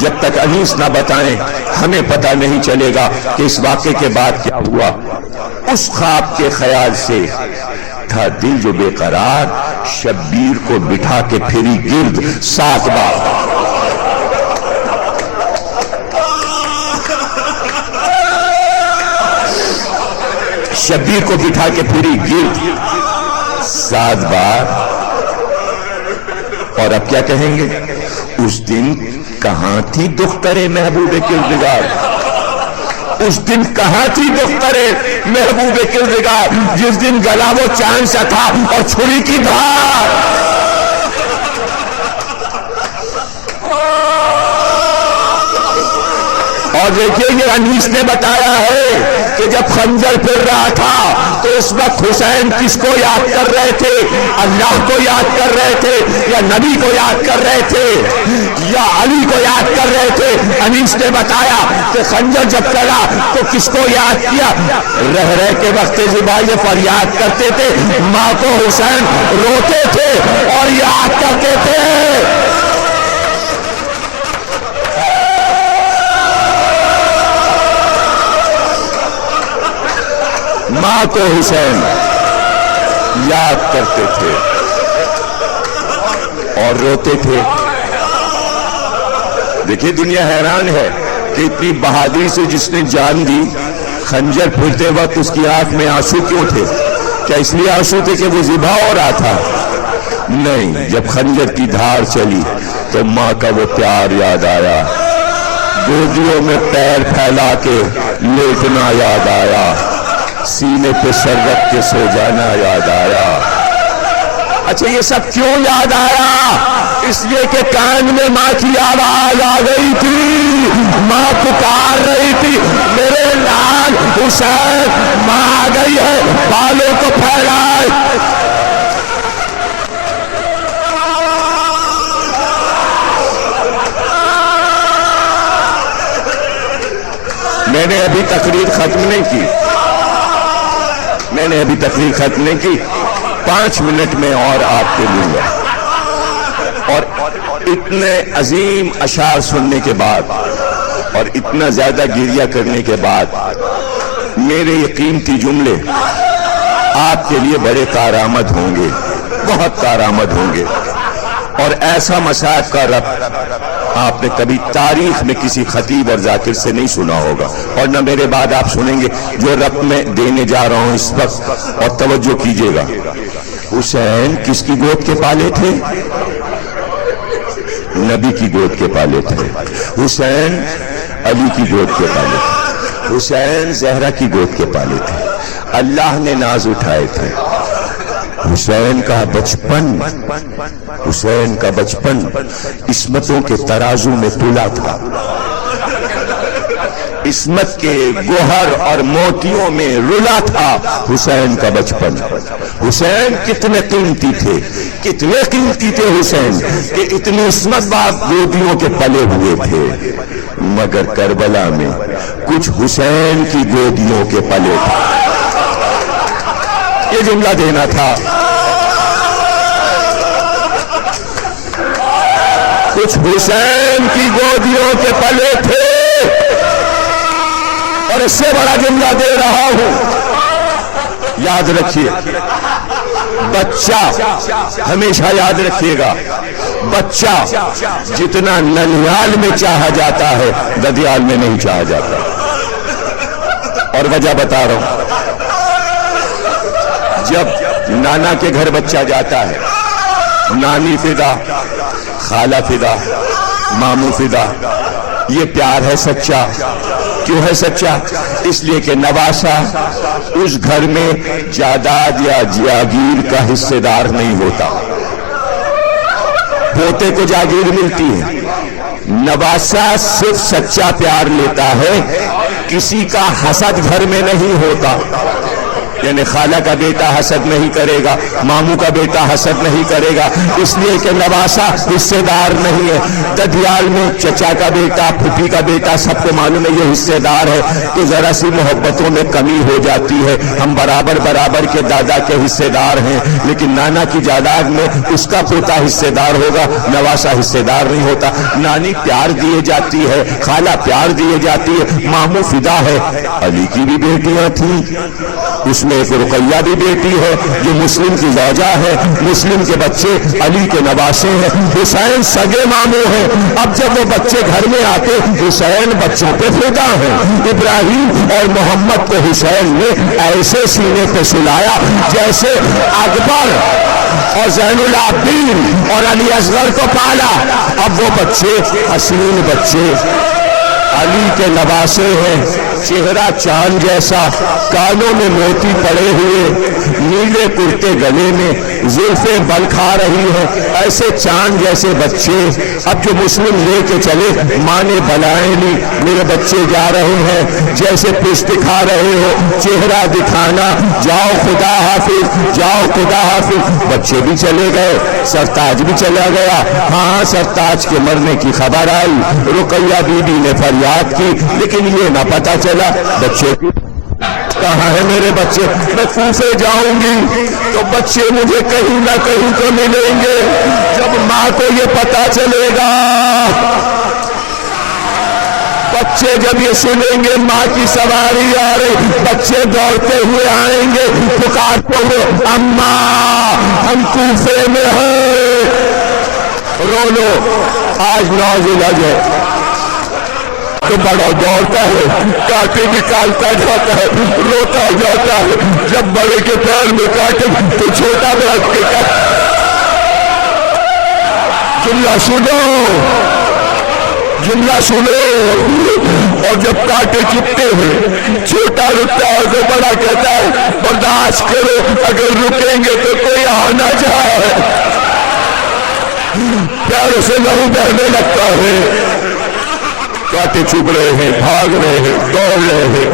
جب تک انیس نہ بتائیں ہمیں پتہ نہیں چلے گا کہ اس واقعے کے بعد کیا ہوا۔ اس خواب کے خیال سے تھا دل جو بے قرار، شبیر کو بٹھا کے پھری گرد 7 بار۔ شبیر کو بٹھا کے پھری گرد 7 بار، اور اب کیا کہیں گے؟ اس دن کہاں تھی دخترے محبوب کردگار، اس دن کہاں تھی دخترے محبوب کردگار، جس دن گلا وہ چاند سا تھا اور چھری کی دھار۔ اور دیکھیے یہ انیس نے بتایا ہے کہ جب خنجر پھر رہا تھا تو اس وقت حسین کس کو یاد کر رہے تھے؟ اللہ کو یاد کر رہے تھے یا نبی کو یاد کر رہے تھے یا علی کو یاد کر رہے تھے؟ انیس نے بتایا کہ خنجر جب چلا تو کس کو یاد کیا؟ رہ کے وقت زبا یہ فریاد کرتے تھے، ماں کو حسین روتے تھے اور یاد کرتے تھے۔ ماں کو حسین یاد کرتے تھے اور روتے تھے۔ دیکھیے دنیا حیران ہے کہ اتنی بہادری سے جس نے جان دی، خنجر پھرتے وقت اس کی آنکھ میں آنسو کیوں تھے؟ کیا اس لیے آنسو تھے کہ وہ ذبح ہو رہا تھا؟ نہیں، جب خنجر کی دھار چلی تو ماں کا وہ پیار یاد آیا، گودیوں میں پیر پھیلا کے لیٹنا یاد آیا، سینے پہ سر رکھ کے سو جانا یاد آیا۔ اچھا یہ سب کیوں یاد آیا؟ اس لیے کہ کان میں ماں کی آواز آ گئی تھی، ماں پکار رہی تھی میرے لال حسین، ماں آ گئی ہے، بالوں کو پھیلائے۔ میں نے ابھی تقریر ختم نہیں کی، میں نے ابھی تقریر ختم نہیں کی، 5 منٹ میں اور آپ کے لوں گا۔ اور اتنے عظیم اشعار سننے کے بعد اور اتنا زیادہ گریہ کرنے کے بعد میرے یہ قیمتی جملے آپ کے لیے بڑے کارآمد ہوں گے، بہت کارآمد ہوں گے۔ اور ایسا مصائب کا ربط آپ نے کبھی تاریخ میں کسی خطیب اور ذاکر سے نہیں سنا ہوگا، اور نہ میرے بعد آپ سنیں گے۔ جو ربط میں دینے جا رہا ہوں اس وقت، اور توجہ کیجئے گا، حسین کس کی گود کے پالے تھے؟ نبی کی گود کے پالے تھے۔ حسین علی کی گود کے پالے تھے، حسین زہرا کی گود کے پالے تھے۔ اللہ نے ناز اٹھائے تھے۔ حسین کا بچپن، حسین کا بچپن عصمتوں کے ترازو میں تلا تھا، عصمت کے گوہر اور موتیوں میں رلا تھا حسین کا بچپن۔ حسین کتنے قیمتی تھے، کتنے قیمتی تھے حسین کہ اتنی عصمت باب گودیوں کے پلے ہوئے تھے، مگر کربلا میں کچھ حسین کی گودیوں کے پلے تھے۔ یہ جملہ دینا تھا۔ کچھ حسین کی گودیوں کے پلے تھے، اور اس سے بڑا جملہ دے رہا ہوں، یاد رکھیے، بچہ ہمیشہ یاد رکھیے گا، بچہ جتنا ننیال میں چاہا جاتا ہے ددیال میں نہیں چاہا جاتا۔ اور وجہ بتا رہا ہوں، جب نانا کے گھر بچہ جاتا ہے، نانی فدا، خالہ فدا، ماموں فدا، یہ پیار ہے سچا۔ کیوں ہے سچا؟ اس لیے کہ نواسا اس گھر میں جائیداد یا جاگیر کا حصے دار نہیں ہوتا، پوتے کو جاگیر ملتی ہے۔ نواسا صرف سچا پیار لیتا ہے، کسی کا حسد گھر میں نہیں ہوتا۔ یعنی خالہ کا بیٹا حسد نہیں کرے گا، ماموں کا بیٹا حسد نہیں کرے گا، اس لیے کہ نواسا حصے دار نہیں ہے۔ ددیال میں چچا کا بیٹا، پھوپھی کا بیٹا، سب کو معلوم ہے یہ حصے دار ہے، تو ذرا سی محبتوں میں کمی ہو جاتی ہے۔ ہم برابر برابر کے دادا کے حصے دار ہیں، لیکن نانا کی جائیداد میں اس کا پوتا حصے دار ہوگا، نواسا حصے دار نہیں ہوتا۔ نانی پیار دیے جاتی ہے، خالہ پیار دیے جاتی ہے، ماموں فدا ہے۔ علی کی بھی بیٹیاں تھیں، اس میں ایک رقیہ بھی بیٹی ہے جو مسلم کی زوجہ ہے، مسلم کے بچے علی کے نواسے ہیں، حسین سگے ماموں ہیں۔ اب جب وہ بچے گھر میں آتے، حسین بچوں پہ فدا ہیں۔ ابراہیم اور محمد کو حسین نے ایسے سینے پہ سلایا جیسے اکبر اور زین العابدین اور علی اصغر کو پالا۔ اب وہ بچے حسین بچے علی کے نواسے ہیں، چہرہ چاند جیسا، کانوں میں موتی پڑے ہوئے، نیلے کرتے گلے میں زلفیں بل کھا رہی ہیں، ایسے چاند جیسے بچے۔ اب جو مسلم لے کے چلے، ماں نے بلائیں لی، میرے بچے جا رہے ہیں، جیسے پشت دکھا رہے ہو، چہرہ دکھانا، جاؤ خدا حافظ، جاؤ خدا حافظ۔ بچے بھی چلے گئے، سرتاج بھی چلا گیا۔ ہاں سرتاج کے مرنے کی خبر آئی، رقیہ بی بی نے فریاد کی، لیکن یہ نہ پتا چلا بچے کہاں ہے میرے بچے۔ میں کوفے جاؤں گی تو بچے مجھے کہیں نہ کہیں تو ملیں گے۔ جب ماں کو یہ پتا چلے گا، بچے جب یہ سنیں گے ماں کی سواری آ رہی، بچے دوڑتے ہوئے آئیں گے، پکارتے ہوئے اماں ہم کوفے میں ہیں۔ رو لو، آج نازل ہے تو بڑا دوڑتا ہے، کانٹے نکالتا جاتا ہے، روتا جاتا ہے۔ جب بڑے کے پیر میں کاٹے تو چھوٹا برس کے جملہ سنو، جملہ سنو، اور جب کانٹے چپتے ہیں چھوٹا رکتا ہے تو بڑا کہتا ہے برداشت کرو، اگر رکیں گے تو کوئی آ نہ جائے۔ پیاروں سے لہو بہنے لگتا ہے، کانٹے چپ رہے ہیں، بھاگ رہے ہیں، دوڑ رہے ہیں۔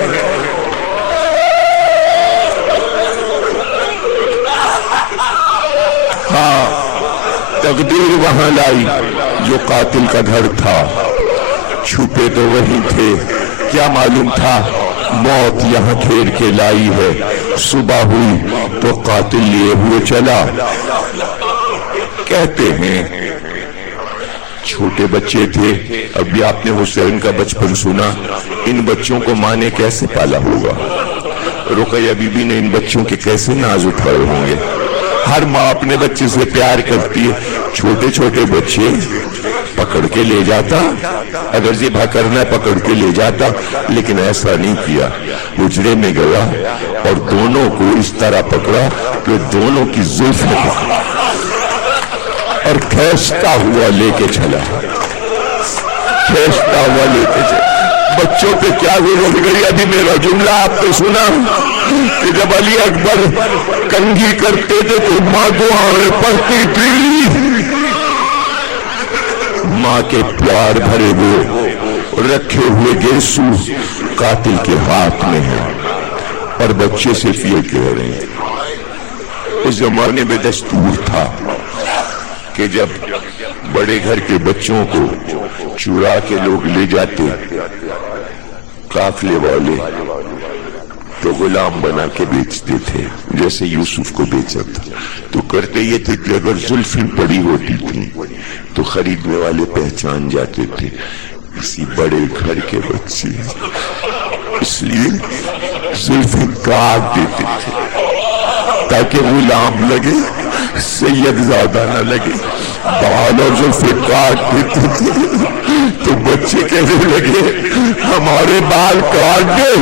ہاں، تقدیر وہاں لائی جو قاتل کا گھر تھا، چھپے تو وہی تھے، کیا معلوم تھا موت یہاں گھیر کے لائی ہے۔ صبح ہوئی تو قاتل لیے ہوئے چلا۔ کہتے ہیں چھوٹے بچے تھے، ابھی آپ نے حسین کا بچپن سنا، ان بچوں کو ماں نے کیسے پالا ہوگا، رقیہ بی بی نے ان بچوں کے کیسے ناز اٹھائے ہوں گے۔ ہر ماں اپنے بچے سے پیار کرتی ہے، چھوٹے چھوٹے بچے پکڑ کے لے جاتا، اگر ذبح کرنا ہے پکڑ کے لے جاتا، لیکن ایسا نہیں کیا۔ حجرے میں گیا اور دونوں کو اس طرح پکڑا کہ دونوں کی زلفیں پکڑا اور کھینچتا ہوا لے کے چلا، کھینچتا ہوا لے کے چلا۔ بچوں پہ کیا ضرورت گئی؟ ابھی میرا جملہ آپ نے سنا کہ جب علی اکبر کنگھی کرتے تھے تو ماں دعائیں پڑھتی تھی، ماں کے پیار بھرے ہوئے رکھے ہوئے گیسو قاتل کے ہاتھ میں ہیں، اور بچے صرف یہ کہہ رہے ہیں۔ اس زمانے میں دستور تھا کہ جب بڑے گھر کے بچوں کو چرا کے لوگ لے جاتے قافلے والے تو غلام بنا کے بیچتے تھے، جیسے یوسف کو بیچا تھا۔ تو کرتے یہ تھے کہ اگر زلفیں پڑی ہوتی تھی تو خریدنے والے پہچان جاتے تھے کسی بڑے گھر کے بچے، اس لیے زلفیں کاٹ دیتے تھے تاکہ غلام لگے، سید زیادہ نہ لگے۔ بال اور زلفیں کاٹ دیتے تھے تو بچے کہنے لگے ہمارے بال کاٹ دے،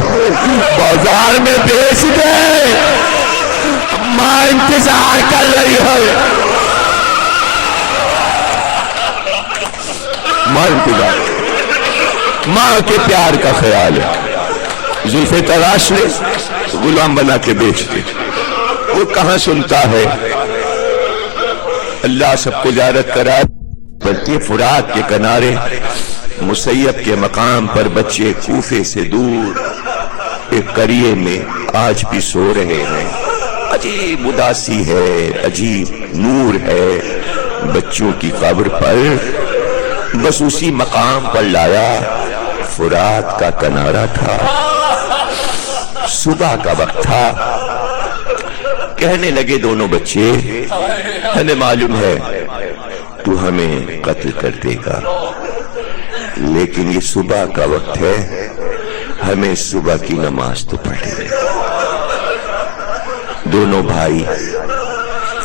بازار میں بیچ دے، ماں انتظار کر رہی ہے، ماں انتظار، ماں کے پیار کا خیال ہے۔ زلفیں تراش لے غلام بنا کے بیچ دے، وہ کہاں سنتا ہے؟ اللہ سب کو زیارت کرائے۔ بلکہ فرات کے کنارے مسیب کے مقام پر بچے کوفے سے دور ایک قریے میں آج بھی سو رہے ہیں۔ عجیب اداسی ہے، عجیب نور ہے بچوں کی قبر پر۔ بس اسی مقام پر لایا، فرات کا کنارہ تھا، صبح کا وقت تھا۔ کہنے لگے دونوں بچے ہمیں معلوم ہے تو ہمیں قتل کر دے گا، لیکن یہ صبح کا وقت ہے، ہمیں صبح کی نماز تو پڑھے گی۔ دونوں بھائی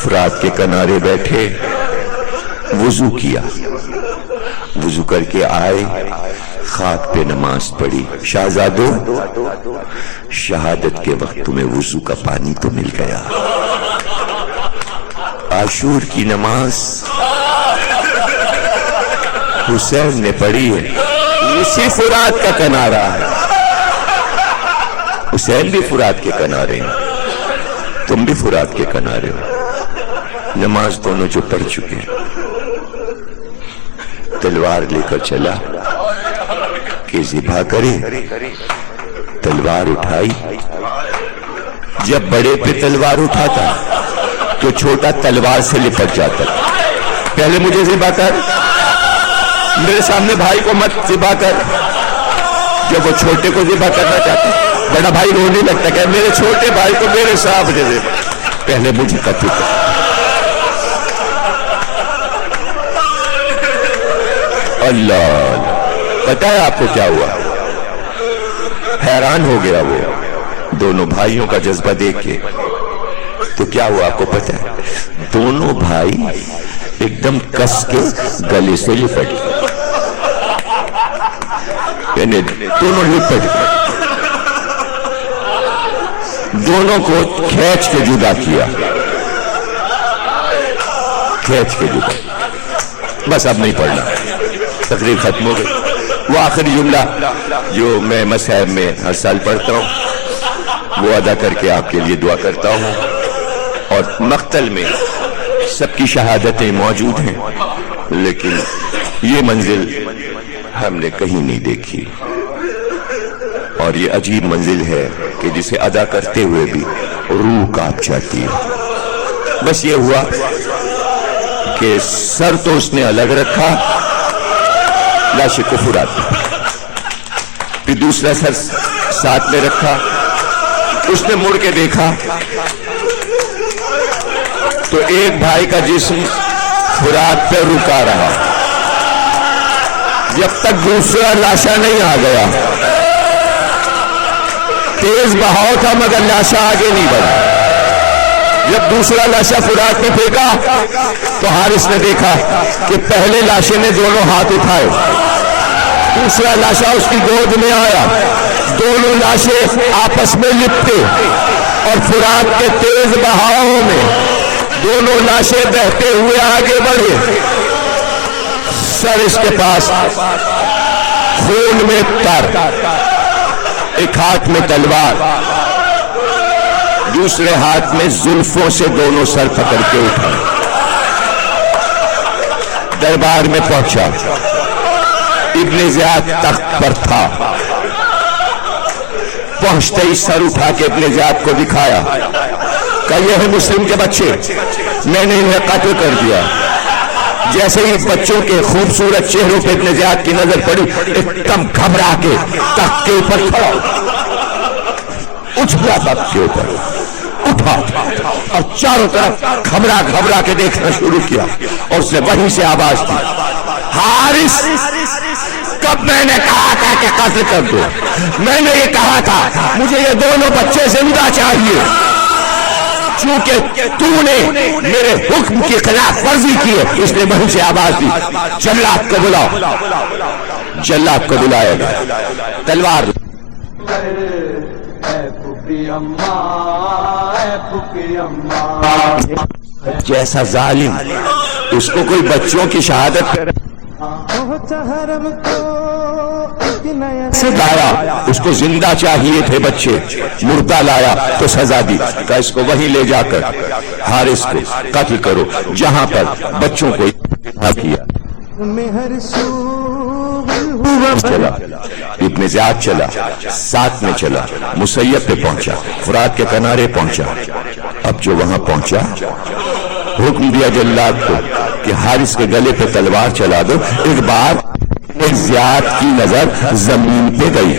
فرات کے کنارے بیٹھے، وضو کیا، وضو کر کے آئے، خاک پہ نماز پڑھی۔ شہزادو، شہادت کے وقت تمہیں وضو کا پانی تو مل گیا، عاشور کی نماز حسین نے پڑھی ہے، اسی فرات کا کنارہ ہے، حسین بھی فرات کے کنارے ہیں، تم بھی فرات کے کنارے ہو، نماز دونوں جو پڑھ چکے ہیں۔ تلوار لے کر چلا کہ ذبح کرے، تلوار اٹھائی۔ جب بڑے پہ تلوار اٹھاتا تو چھوٹا تلوار سے لپٹ جاتا۔ پہلے مجھے ذبح کر، میرے سامنے بھائی کو مت ذبح کر۔ جب وہ چھوٹے کو ذبح کرنا چاہتا بڑا بھائی رونے لگتا کہ میرے چھوٹے بھائی کو میرے سامنے ذبح، پہلے مجھے قتل کر۔ اللہ، پتہ ہے آپ کو کیا ہوا؟ حیران ہو گیا وہ دونوں بھائیوں کا جذبہ دیکھ کے۔ تو کیا ہوا آپ کو پتہ ہے؟ دونوں بھائی ایک دم کس کے گلے سے لپٹ گئے، یعنی دونوں لپٹ گئے، دونوں کو کھینچ کے جدا کیا، کھینچ کے جدا۔ بس اب نہیں پڑھنا، تقریر ختم ہو گئی۔ وہ آخری جملہ جو میں مصحف میں ہر سال پڑھتا ہوں وہ ادا کر کے آپ کے لیے دعا کرتا ہوں. اور مقتل میں سب کی شہادتیں موجود ہیں لیکن یہ منزل ہم نے کہیں نہیں دیکھی اور یہ عجیب منزل ہے کہ جسے ادا کرتے ہوئے بھی روح کانپ جاتی ہے. بس یہ ہوا کہ سر تو اس نے الگ رکھا لاش کفرات، پھر دوسرا سر ساتھ میں رکھا. اس نے مڑ کے دیکھا تو ایک بھائی کا جسم فرات پہ رکا رہا جب تک دوسرا لاشا نہیں آ گیا. تیز بہاؤ تھا مگر لاشا آگے نہیں بڑھا. جب دوسرا لاشا فرات میں پھینکا تو حارث نے دیکھا کہ پہلے لاشے نے دونوں ہاتھ اٹھائے، دوسرا لاشا اس کی گود میں آیا، دونوں لاشیں آپس میں لپٹے اور فرات کے تیز بہاؤں میں دونوں لاشیں بہتے ہوئے آگے بڑھے. سر اس کے پاس خون میں تر، ایک ہاتھ میں تلوار، دوسرے ہاتھ میں زلفوں سے دونوں سر پکڑ کے اٹھائے. دربار میں پہنچا، ابن زیاد تخت پر تھا. پہنچتے ہی سر اٹھا کے ابن زیاد کو دکھایا، کہا یہ ہے مسلم کے بچے، میں نے انہیں قتل کر دیا. جیسے ہی بچوں کے خوبصورت چہروں پہ ابن زیاد کی نظر پڑی ایک دم گھبرا کے تخت کے اوپر کھڑا اچھلا، تخت کے اوپر اٹھا اور چاروں طرف گھبرا کے دیکھنا شروع کیا اور اس نے وہیں سے آواز دی، حارث کب میں نے کہا تھا کہ قتل کر دو؟ میں نے یہ کہا تھا مجھے یہ دونوں بچے زندہ چاہیے. چونکہ تو نے میرے حکم کی خلاف ورزی کی ہے اس نے وہیں سے آواز دی، جلاد کو بلاؤ. جلاد کو بلایا گیا، تلوار جیسا ظالم اس کو کوئی بچوں کی شہادت سے لایا، اس کو زندہ چاہیے تھے بچے، مردہ لایا تو سزا دی، کہ اس کو وہیں لے جا کر حارث کو قتل کرو جہاں پر بچوں کو کیا. چلا ابن زیاد چلا، ساتھ میں چلا، مسیب پہ پہنچا، فرات کے کنارے پہنچا. اب جو وہاں پہنچا حکم دیا جلاد کو کہ حارث کے گلے پہ تلوار چلا دو. ایک بار زیاد کی نظر زمین پہ گئی،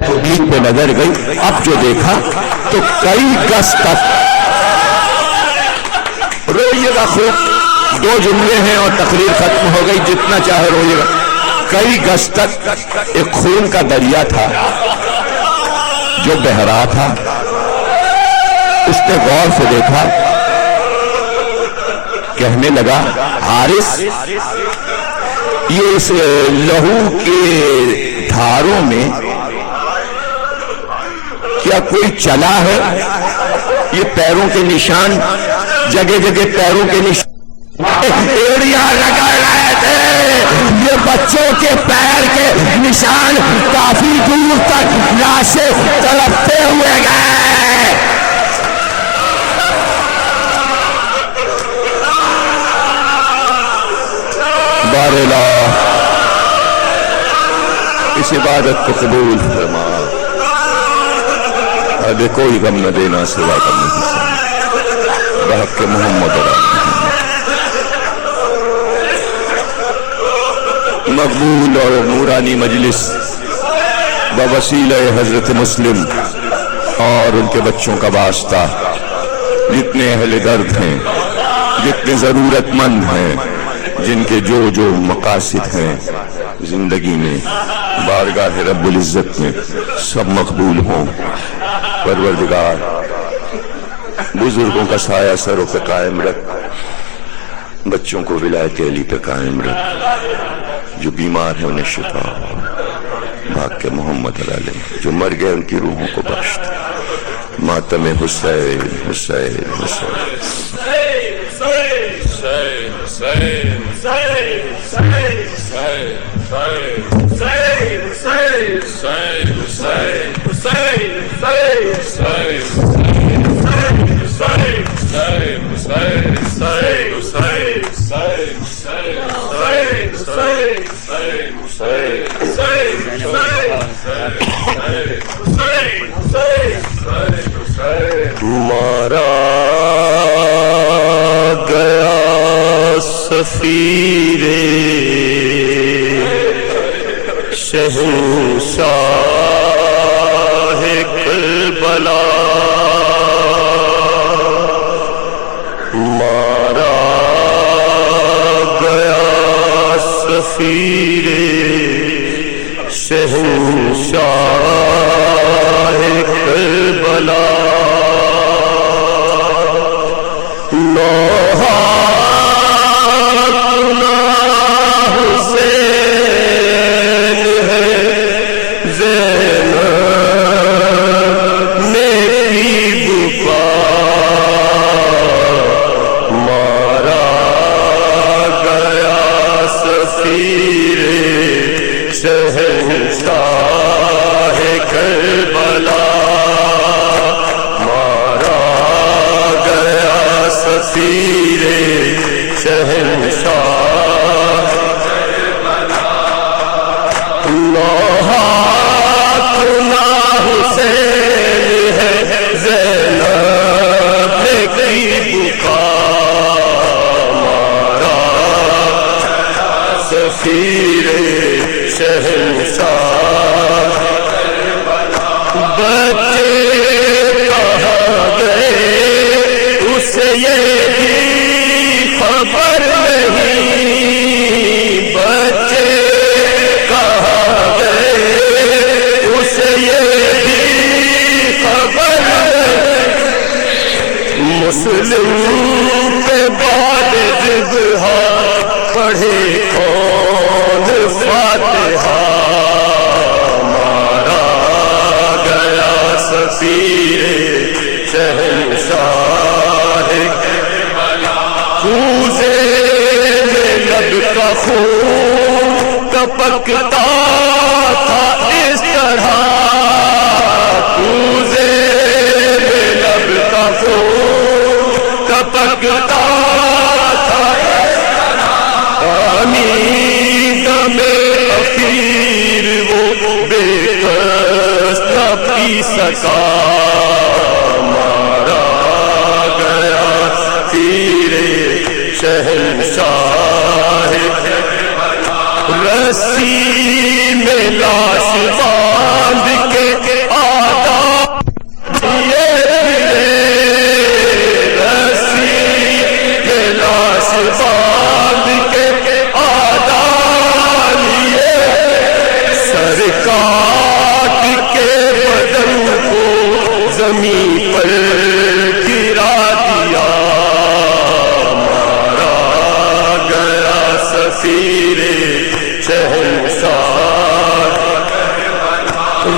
زمین پہ نظر گئی. اب جو دیکھا تو کئی گز تک، روئیے گا خوب، 2 جملے ہیں اور تقریر ختم ہو گئی، جتنا چاہے روئیے گا. کئی گز تک ایک خون کا دریا تھا جو بہہ رہا تھا. اس نے غور سے دیکھا، کہنے لگا حارث یہ اس لہو کے دھاروں میں کیا کوئی چلا ہے؟ یہ پیروں کے نشان، جگہ جگہ پیروں کے نشان ایڑیاں لگا رہے تھے. یہ بچوں کے پیر کے نشان کافی دور تک لاشیں تڑپتے ہوئے گئے. بار اللہ اس عبادت کو قبول فرما، ابھی کوئی غم نہ دینا سوا کرنے کی بحق محمد مقبول اور نورانی مجلس بوسیلہ حضرت مسلم اور ان کے بچوں کا واسطہ، جتنے اہل درد ہیں، جتنے ضرورت مند ہیں، جن کے جو مقاصد ہیں زندگی میں بارگاہ رب العزت میں، سب مقبول ہوں. پروردگار بزرگوں کا سایہ سروں پہ قائم رکھ، بچوں کو ولایت علی پہ قائم رکھ، جو بیمار ہیں انہیں شفا ہو، بھاگ کے محمد علیہ، جو مر گئے ان کی روحوں کو بخش دے. ماتم حسین حسین حسین. مارا گیا سفیر شہنشاہ کربلا، مارا گیا سفیر شہنشاہ کربلا، مسلم پہ بعد ذبح پڑھے کون فاتحہ، مارا گیا سفیر شہنشاہ کوزے میں لب کا خون ٹپکتا تھا اس طرح، کوزے میں لب کا خون ٹپکتا تھا امید میں اخیر وہ بے کس نہ پی سکا، مارا گیا تیر شہنشاہ رسی میں لاش باندھ کے آتا زمین پر گرا دیا، مارا گیا سفیر شہنشاہ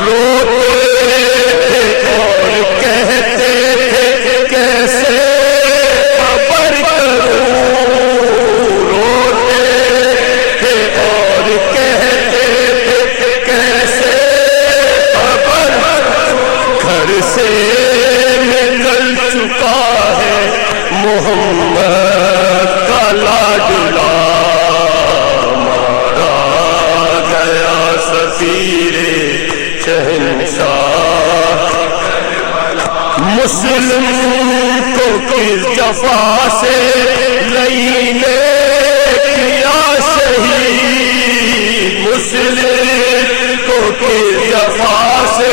روتے تھے اور کہتے تھے کیسے خبر کروں، روتے تھے اور کہتے تھے کیسے خبر گھر سے نکل چکا ہے محمد کا لاڈلا، مارا گیا سفیر شہنشاہ مسلم کو کس جفا سے لئی نے کیا شہید، مسلم کو کس جفا سے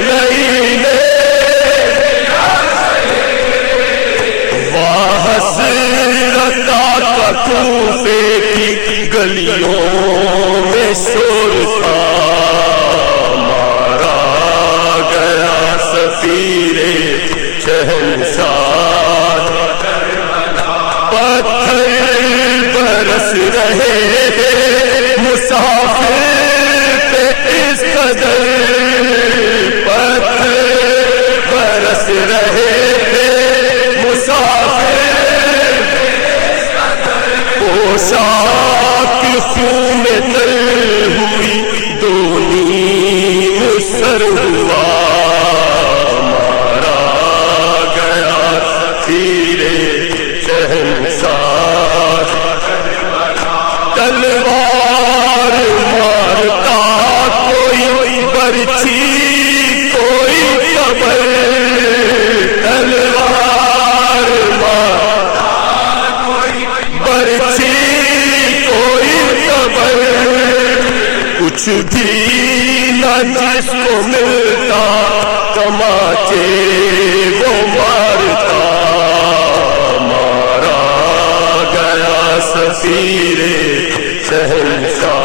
لئی نے کوفے کی گلیوں میں شور تھا، مارا گیا سفیر شہنشاہ پتھر برس رہے مسافر پہ اس قدر، پتھر برس رہے مسافر پوشاک خون میں تر برچھی کوئی خبر تلوار برچھی کوئی خبر کچھ بھی نہ جس کو ملتا تماچے وہ مارتا مارا گیا سفیر شہنشاہ